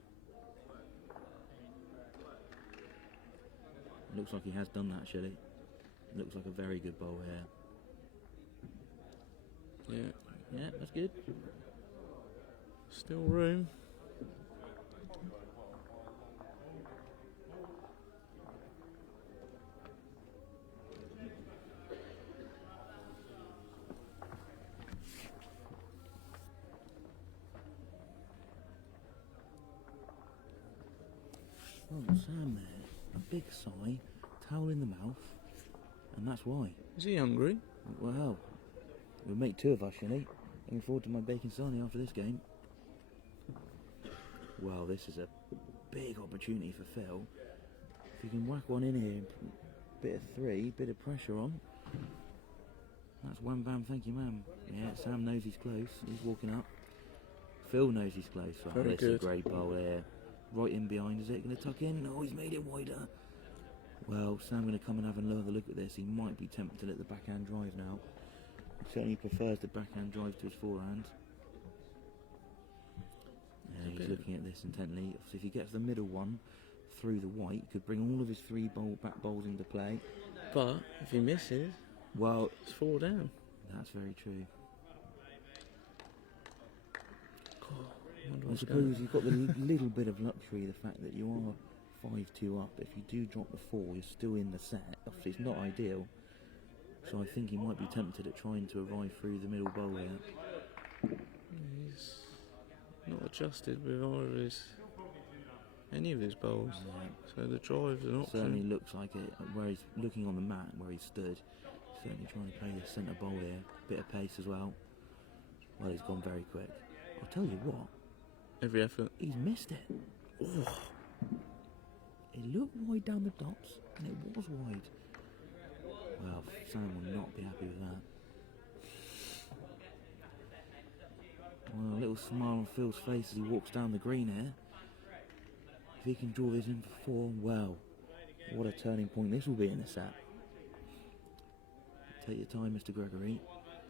Looks like he has done that, actually. Looks like a very good bowl here. Yeah, Yeah, that's good. still room. Oh, Sam there. A big sigh, towel in the mouth, and that's why. Is he hungry? Well, we'll make two of us, Shelley. Looking forward to my bacon sarnie after this game. Well, this is a big opportunity for Phil. If he can whack one in here, bit of three, bit of pressure on. That's wham bam, thank you ma'am. Yeah, Sam knows he's close, he's walking up. Phil knows he's close. Wow, Very this is a good. great bowl here. Right in behind, is it going to tuck in? Oh, he's made it wider. Well, Sam going to come and have another look at this. He might be tempted at the backhand drive now. He certainly prefers the backhand drive to his forehand. Yeah, he's looking at this intently. So if he gets the middle one through the white, he could bring all of his three back bowls into play. But if he misses, Well, it's 4 down. that's very true. Wonder I what's suppose going you've got the little bit of luxury, the fact that you are 5-2 up. If you do drop the 4, you're still in the set. Obviously, it's not ideal. So I think he might be tempted at trying to arrive through the middle bowl here. He's not adjusted with any of his bowls. So the drive's an Certainly option. looks like it. Where he's looking on the mat, where he stood, certainly trying to play the centre bowl here. Bit of pace as well. Well, he's gone very quick. I'll tell you what, Every effort. he's missed it. Oh. It looked wide down the tops, and it was wide. Well, Sam will not be happy with that. Well, a little smile on Phil's face as he walks down the green here. If he can draw this in for 4, well, what a turning point this will be in the set. Take your time, Mr. Gregory.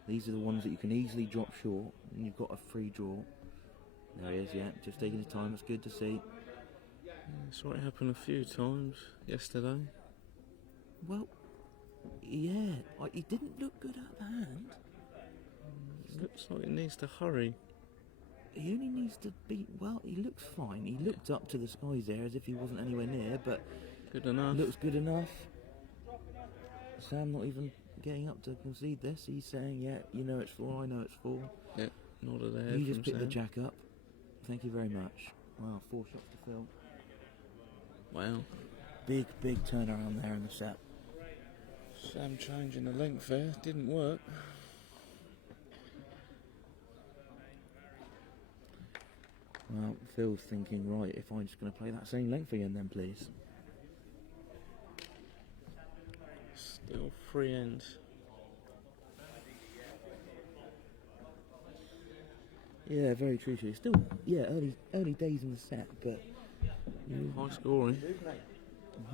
These are the ones that you can easily drop short, and you've got a free draw. There he is, yeah, just taking his time. It's good to see. Saw it happen a few times yesterday. Well, yeah, he didn't look good at the hand. Looks like it needs to hurry. He only needs to be, well, he looks fine. He looked up to the skies there as if he wasn't anywhere near, but Good enough. looks good enough. Sam not even getting up to concede this. He's saying, yeah, you know it's 4, I know it's 4. Yep, nodded there. You just picked the Sam. jack up. Thank you very much. Wow, 4 shots to Phil. Wow. Big turnaround there in the set. Sam changing the length there didn't work. Well, Phil's thinking, right, if I'm just going to play that same length again then, please. Still free ends. Yeah, very true. Still, yeah, early days in the set, but High scoring.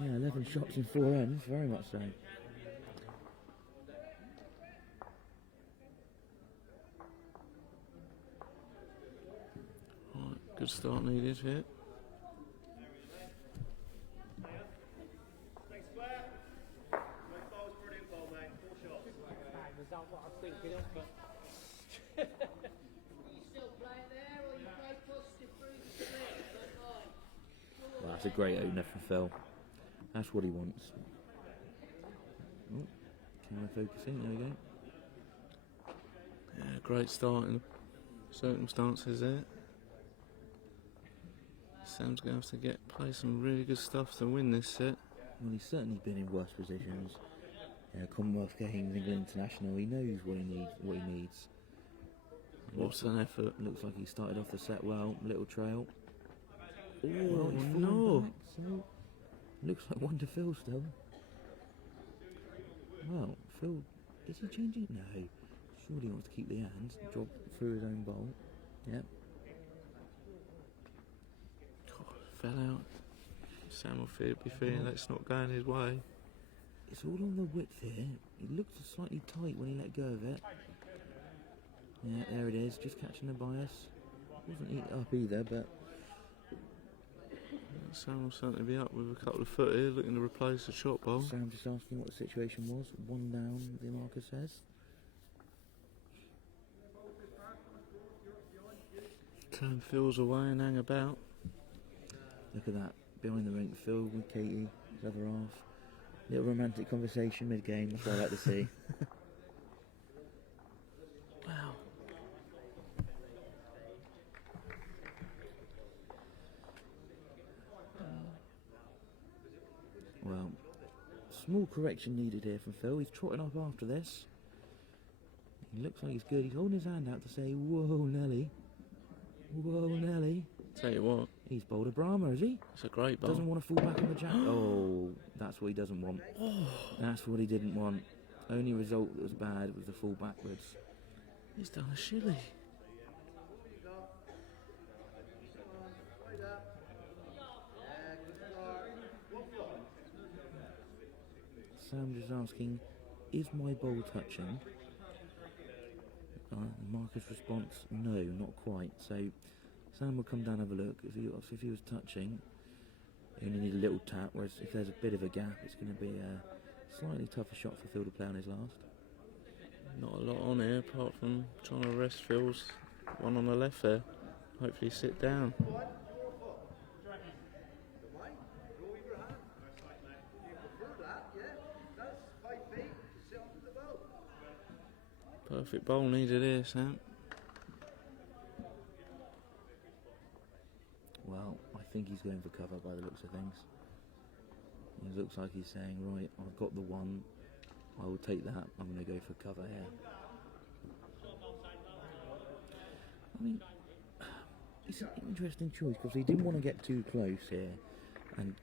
yeah, 11 shots in 4 ends, very much so. Right, good start needed here. Result what I was thinking of, but Well, that's a great opener from Phil. That's what he wants. Oh, camera focusing, there we go. Yeah, great start in the circumstances there. Sam's going to have to play some really good stuff to win this set. Well, he's certainly been in worse positions. Commonwealth Games, England International, he knows what he needs. What's an effort? Looks like he started off the set well, little trail. Oh, Well, he's fallen no. back, so looks like one to Phil still. Well, Phil, is he changing? No. Surely he wants to keep the hands, drop through his own bowl. Yep. God, fell out. Sam will be feeling that's not going his way. It's all on the width here. It looked slightly tight when he let go of it. Yeah, there it is, just catching the bias. Wasn't eat up either, but Sam will certainly be up with a couple of foot here, looking to replace the shot bowl. Sam just asking what the situation was. 1 down, the marker says. Turn Phil's away and hang about. Look at that, behind the rink, Phil with Katie, his other half. Little romantic conversation mid-game, that's what I like to see. Wow. Well, small correction needed here from Phil. He's trotting up after this. He looks like he's good. He's holding his hand out to say, "Whoa, Nelly. Whoa, Nelly." Tell you what, He's bowled a Brahma, is he? it's a great bowl. Doesn't want to fall back on the jack. Oh, that's what he doesn't want. That's what he didn't want. Only result that was bad was the fall backwards. He's done a shilly. Sam just asking, is my bowl touching? Marcus' response, no, not quite. So Sam will come down and have a look. If he was touching, you only need a little tap, whereas if there's a bit of a gap, it's going to be a slightly tougher shot for Phil to play on his last. Not a lot on here, apart from trying to rest Phil's one on the left there. Hopefully sit down. Perfect bowl needed here, Sam. Well, I think he's going for cover by the looks of things. It looks like he's saying, right, I've got the one, I will take that, I'm going to go for cover here. I mean, it's an interesting choice because he didn't want to get too close here and,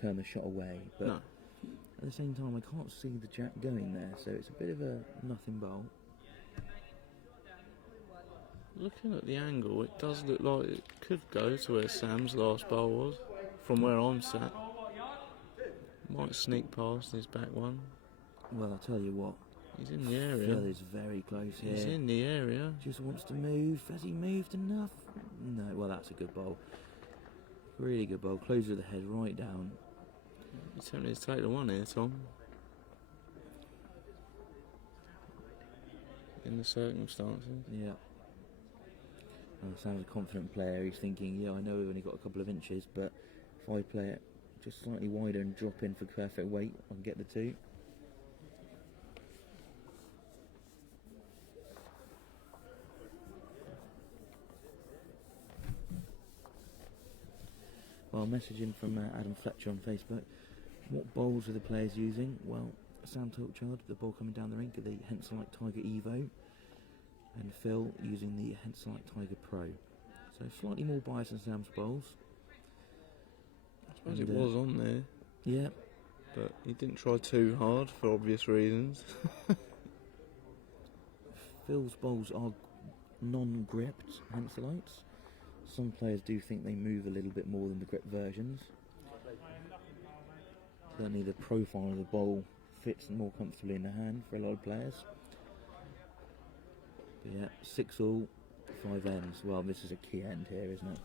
turn the shot away. But No. at the same time, I can't see the jack going there, so it's a bit of a nothing bowl. Looking at the angle, it does look like it could go to where Sam's last bowl was, from where I'm sat. Might sneak past his back one. Well, I'll tell you what, He's in the area. Phil is very close here. He's in the area. Just wants to move. Has he moved enough? No. Well, that's a good bowl. Really good bowl. Close with the head right down. You're tempted to take the one here, Tom. In the circumstances. Yeah. Sam's a confident player. He's thinking, yeah, I know we've only got a couple of inches, but if I play it just slightly wider and drop in for perfect weight, I can get the 2. Well, messaging from Adam Fletcher on Facebook. What bowls are the players using? Well, Sam Tolchard, the ball coming down the rink, the Henselite Tiger Evo, and Phil using the Henselite Tiger Pro. So slightly more bias than Sam's bowls. I suppose it was on there, Yeah, but he didn't try too hard for obvious reasons. Phil's bowls are non-gripped, hence the lights. Some players do think they move a little bit more than the grip versions. Certainly the profile of the bowl fits more comfortably in the hand for a lot of players. But yeah, 6 all, 5 ends. Well, this is a key end here, isn't it?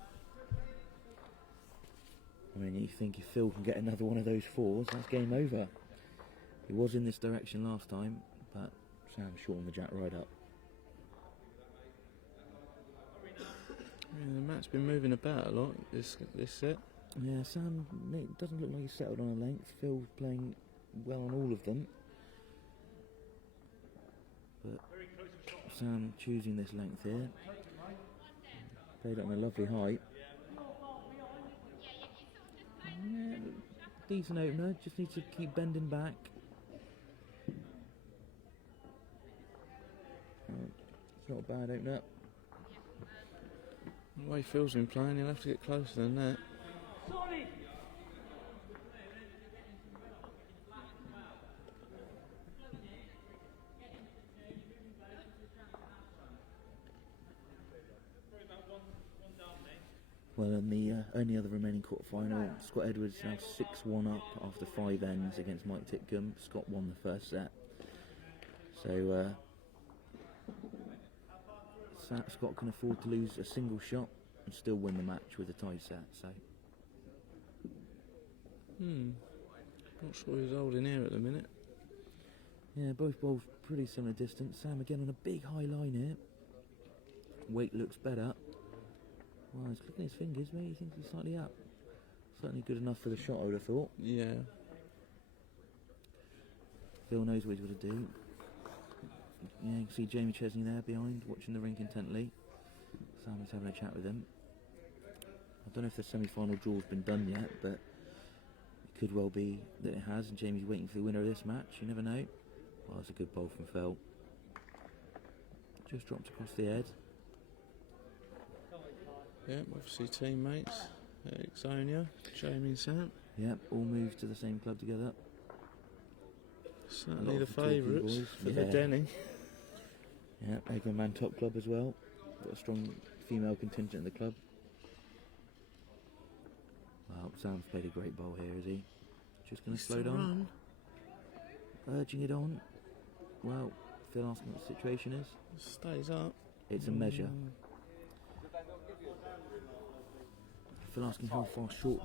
I mean, you think if Phil can get another one of those 4s, that's game over. It was in this direction last time, but Sam shortened the jack right up. Yeah, the mat's been moving about a lot this set. Yeah, Sam, it doesn't look like he's settled on a length. Phil's playing well on all of them. But Sam choosing this length here. Played it on a lovely height. Yeah, decent opener, just needs to keep bending back. It's not a bad opener. The way Phil's been playing, he'll have to get closer than that. Well, in the only other remaining quarter-final, Scott Edwards now 6-1 up after 5 ends against Mike Titcombe. Scott won the first set. So Scott can afford to lose a single shot and still win the match with a tie set. So Not sure who's holding here at the minute. yeah, both bowls pretty similar distance. Sam again on a big high line here. Weight looks better. Well, he's looking at his fingers, maybe he thinks he's slightly up. Certainly good enough for the shot, I would have thought. Yeah. Phil knows what he's got to do. Yeah, you can see Jamie Chesney there behind, watching the rink intently. Sam is having a chat with him. I don't know if the semi-final draw's been done yet, but it could well be that it has, and Jamie's waiting for the winner of this match. You never know. Well, it's a good bowl from Phil. Just dropped across the head. Yeah, obviously teammates. Exonia, Jamie and Sam. Yep, all moved to the same club together. Certainly the of talky favourites boys. for the Yeah. Denny. Yeah, Eggman top club as well. Got a strong female contingent in the club. Well, Sam's played a great bowl here, is he? Just going to slow down. Urging it on. Well, Phil asking what the situation is. Stays up. It's a measure. Phil asking how far short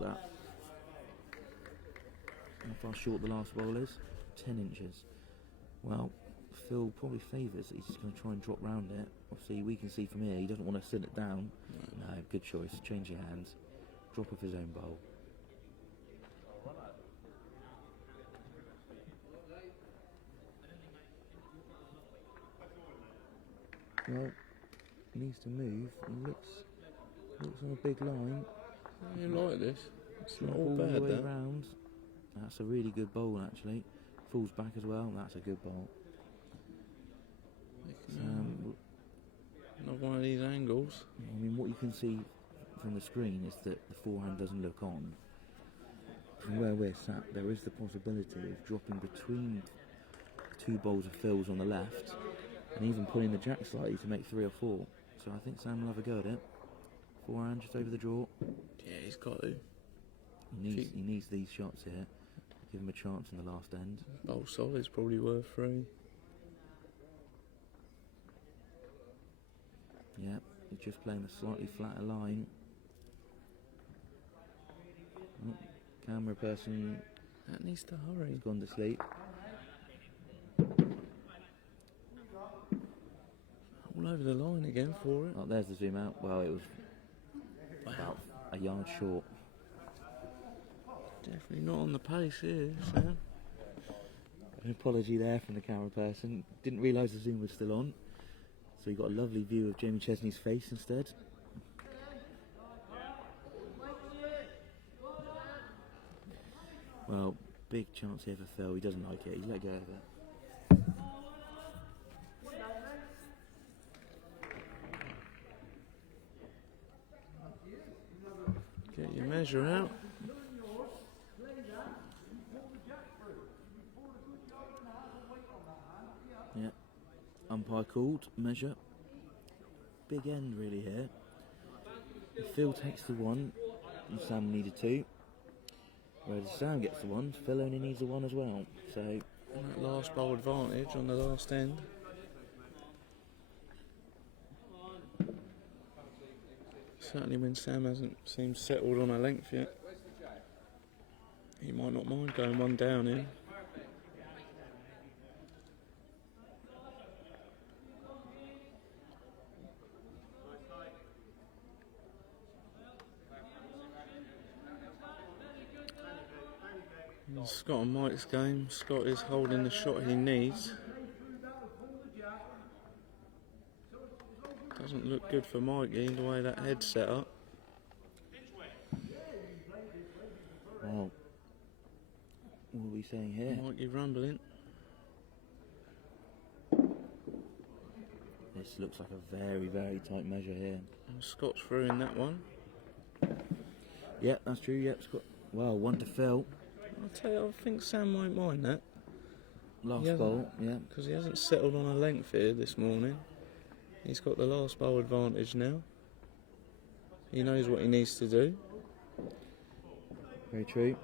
the last bowl is. 10 inches. Well, Phil probably favours that he's just going to try and drop round it. Obviously, we can see from here he doesn't want to sit it down. No, good choice. Change your hands. Drop off his own bowl. Well, he needs to move. He looks on a big line. You like this? It's not all All the bad, way that. round. That's a really good bowl, actually. Falls back as well. That's a good bowl. Not one of these angles. I mean, what you can see from the screen is that the forehand doesn't look on. From where we're sat, there is the possibility of dropping between 2 bowls of Phil's on the left, and even pulling the jack slightly to make 3 or 4. So I think Sam will have a go at it. Forehand just over the draw. Yeah, he's got to. He needs these shots here. Give him a chance in the last end. Bowl solid's probably worth 3. Yeah, he's just playing a slightly flatter line. Oh, camera person That needs to hurry. has gone to sleep. All over the line again for it. Oh, there's the zoom out. Well, it was about a yard short. Definitely not on the pace here, Sam. An apology there from the camera person. Didn't realise the zoom was still on. So you got a lovely view of Jamie Chesney's face instead. Well, big chance here for Phil. He doesn't like it. He's let go of it. measure out. Yeah. Umpire called, measure. Big end really here. Phil takes the 1, and Sam needed 2. Whereas Sam gets the 1, Phil only needs the 1 as well. So, And that last bowl advantage on the last end. Certainly when Sam hasn't seemed settled on a length yet. He might not mind going 1 down here. And Scott and Mike's game. Scott is holding the shot he needs. Doesn't look good for Mikey the way that head's set up. well, what are we saying here? Mikey rumbling. This looks like a very, very tight measure here. And Scott's through in that one. Yep, that's true. Yep, Scott. Well, 1 to Phil. I'll tell you, I think Sam won't mind that. Last Yeah. bowl. Yeah. Because he hasn't settled on a length here this morning. He's got the last bowl advantage now. He knows what he needs to do. Very true.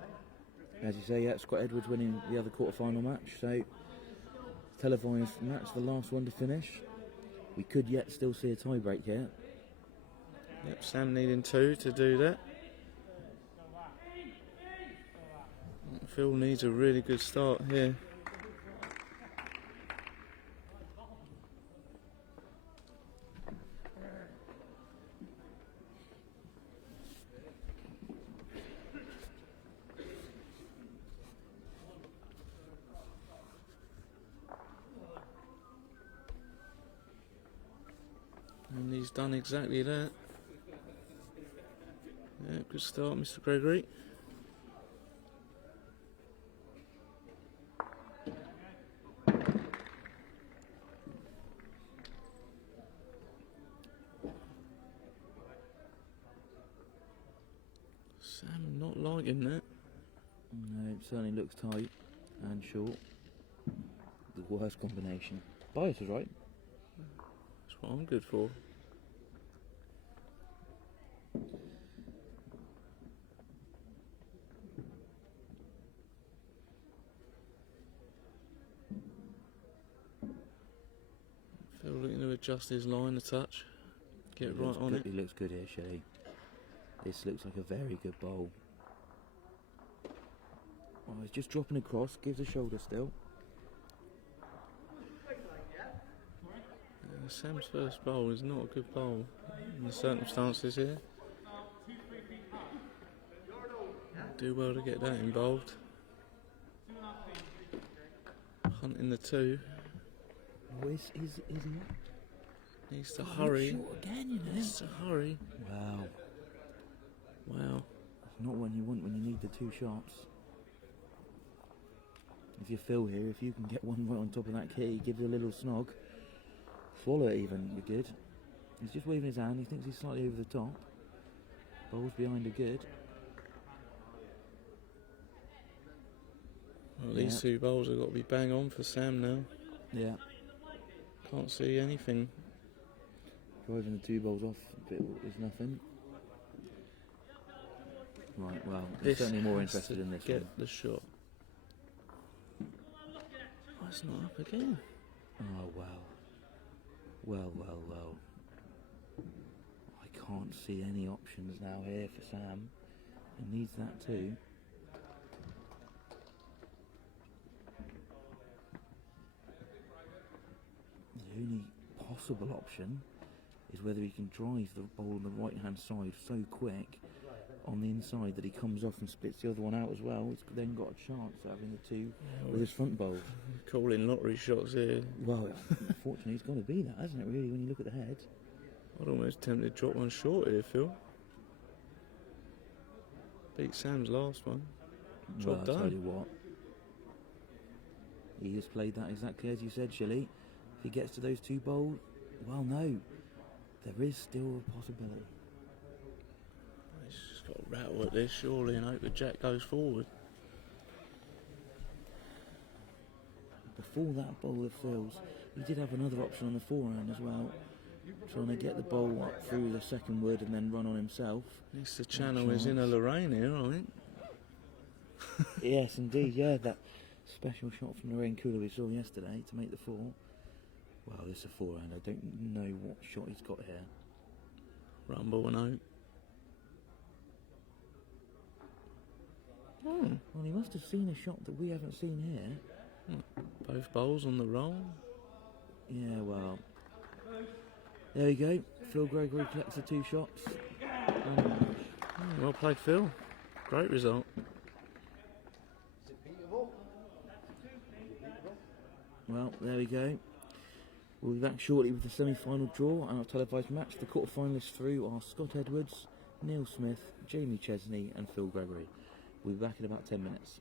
As you say, yeah, Scott Edwards winning the other quarter-final match. So, televised match, the last one to finish. We could yet still see a tie-break here. Yep, Sam needing 2 to do that. Phil needs a really good start here. And he's done exactly that. Yeah, good start, Mr. Gregory. Sam not liking that. No, it certainly looks tight and short. The worst combination. Bias is right. That's what I'm good for. Phil looking to adjust his line a touch. Get right on it. He looks good here, Shelley. This looks like a very good bowl. Oh, he's just dropping across, gives a shoulder still. Sam's first bowl is not a good bowl in the circumstances here. Do well to get that involved. Hunting the 2. Oh, is he? Needs to Oh, hurry. short again, you know. Needs to hurry. Wow. Wow. That's not one you want when you need the 2 shots. If you Phil here, if you can get one right on top of that key, give you a little snog. Swallow it even, you're good. He's just waving his hand, he thinks he's slightly over the top. Bowls behind are good. Well, these 2 bowls have got to be bang on for Sam now. Yeah. Can't see anything. Driving the 2 bowls off a bit is nothing. Right, well, I'm certainly more has interested to in this get one. the shot. Oh, it's not up again. Oh, wow. Well. I can't see any options now here for Sam. He needs that too. The only possible option is whether he can drive the ball on the right hand side so quick on the inside that he comes off and splits the other one out as well. He's then got a chance of having the 2 with his front bowl. Calling lottery shots here. Well, unfortunately, it's got to be that, hasn't it, really, when you look at the head? I'd almost tempted to drop one short here, Phil. Beat Sam's last one. Well, Job I'll tell done. you what. He has played that exactly as you said, Shelley. If he gets to those 2 bowls, well, no. There is still a possibility. He's just Got to rattle at this surely and hope the jack goes forward. Before that bowl of Phil's, he did have another option on the forehand as well, trying to get the bowl up through the second wood and then run on himself. Needs to channel his inner Lorraine here, I think. Yes, indeed, yeah, that special shot from Lorraine Cooler we saw yesterday to make the four. Well, this is a forehand. I don't know what shot he's got here. Rumble and Oak. Oh, Well, he must have seen a shot that we haven't seen here. both bowls on the roll. Yeah, well, there we go. Phil Gregory collects the 2 shots. Well played, Phil. Great result. Is it beatable? Well, there we go. We'll be back shortly with the semi-final draw and our televised match. The quarter-finalists through are Scott Edwards, Neil Smith, Jamie Chesney and Phil Gregory. We'll be back in about 10 minutes.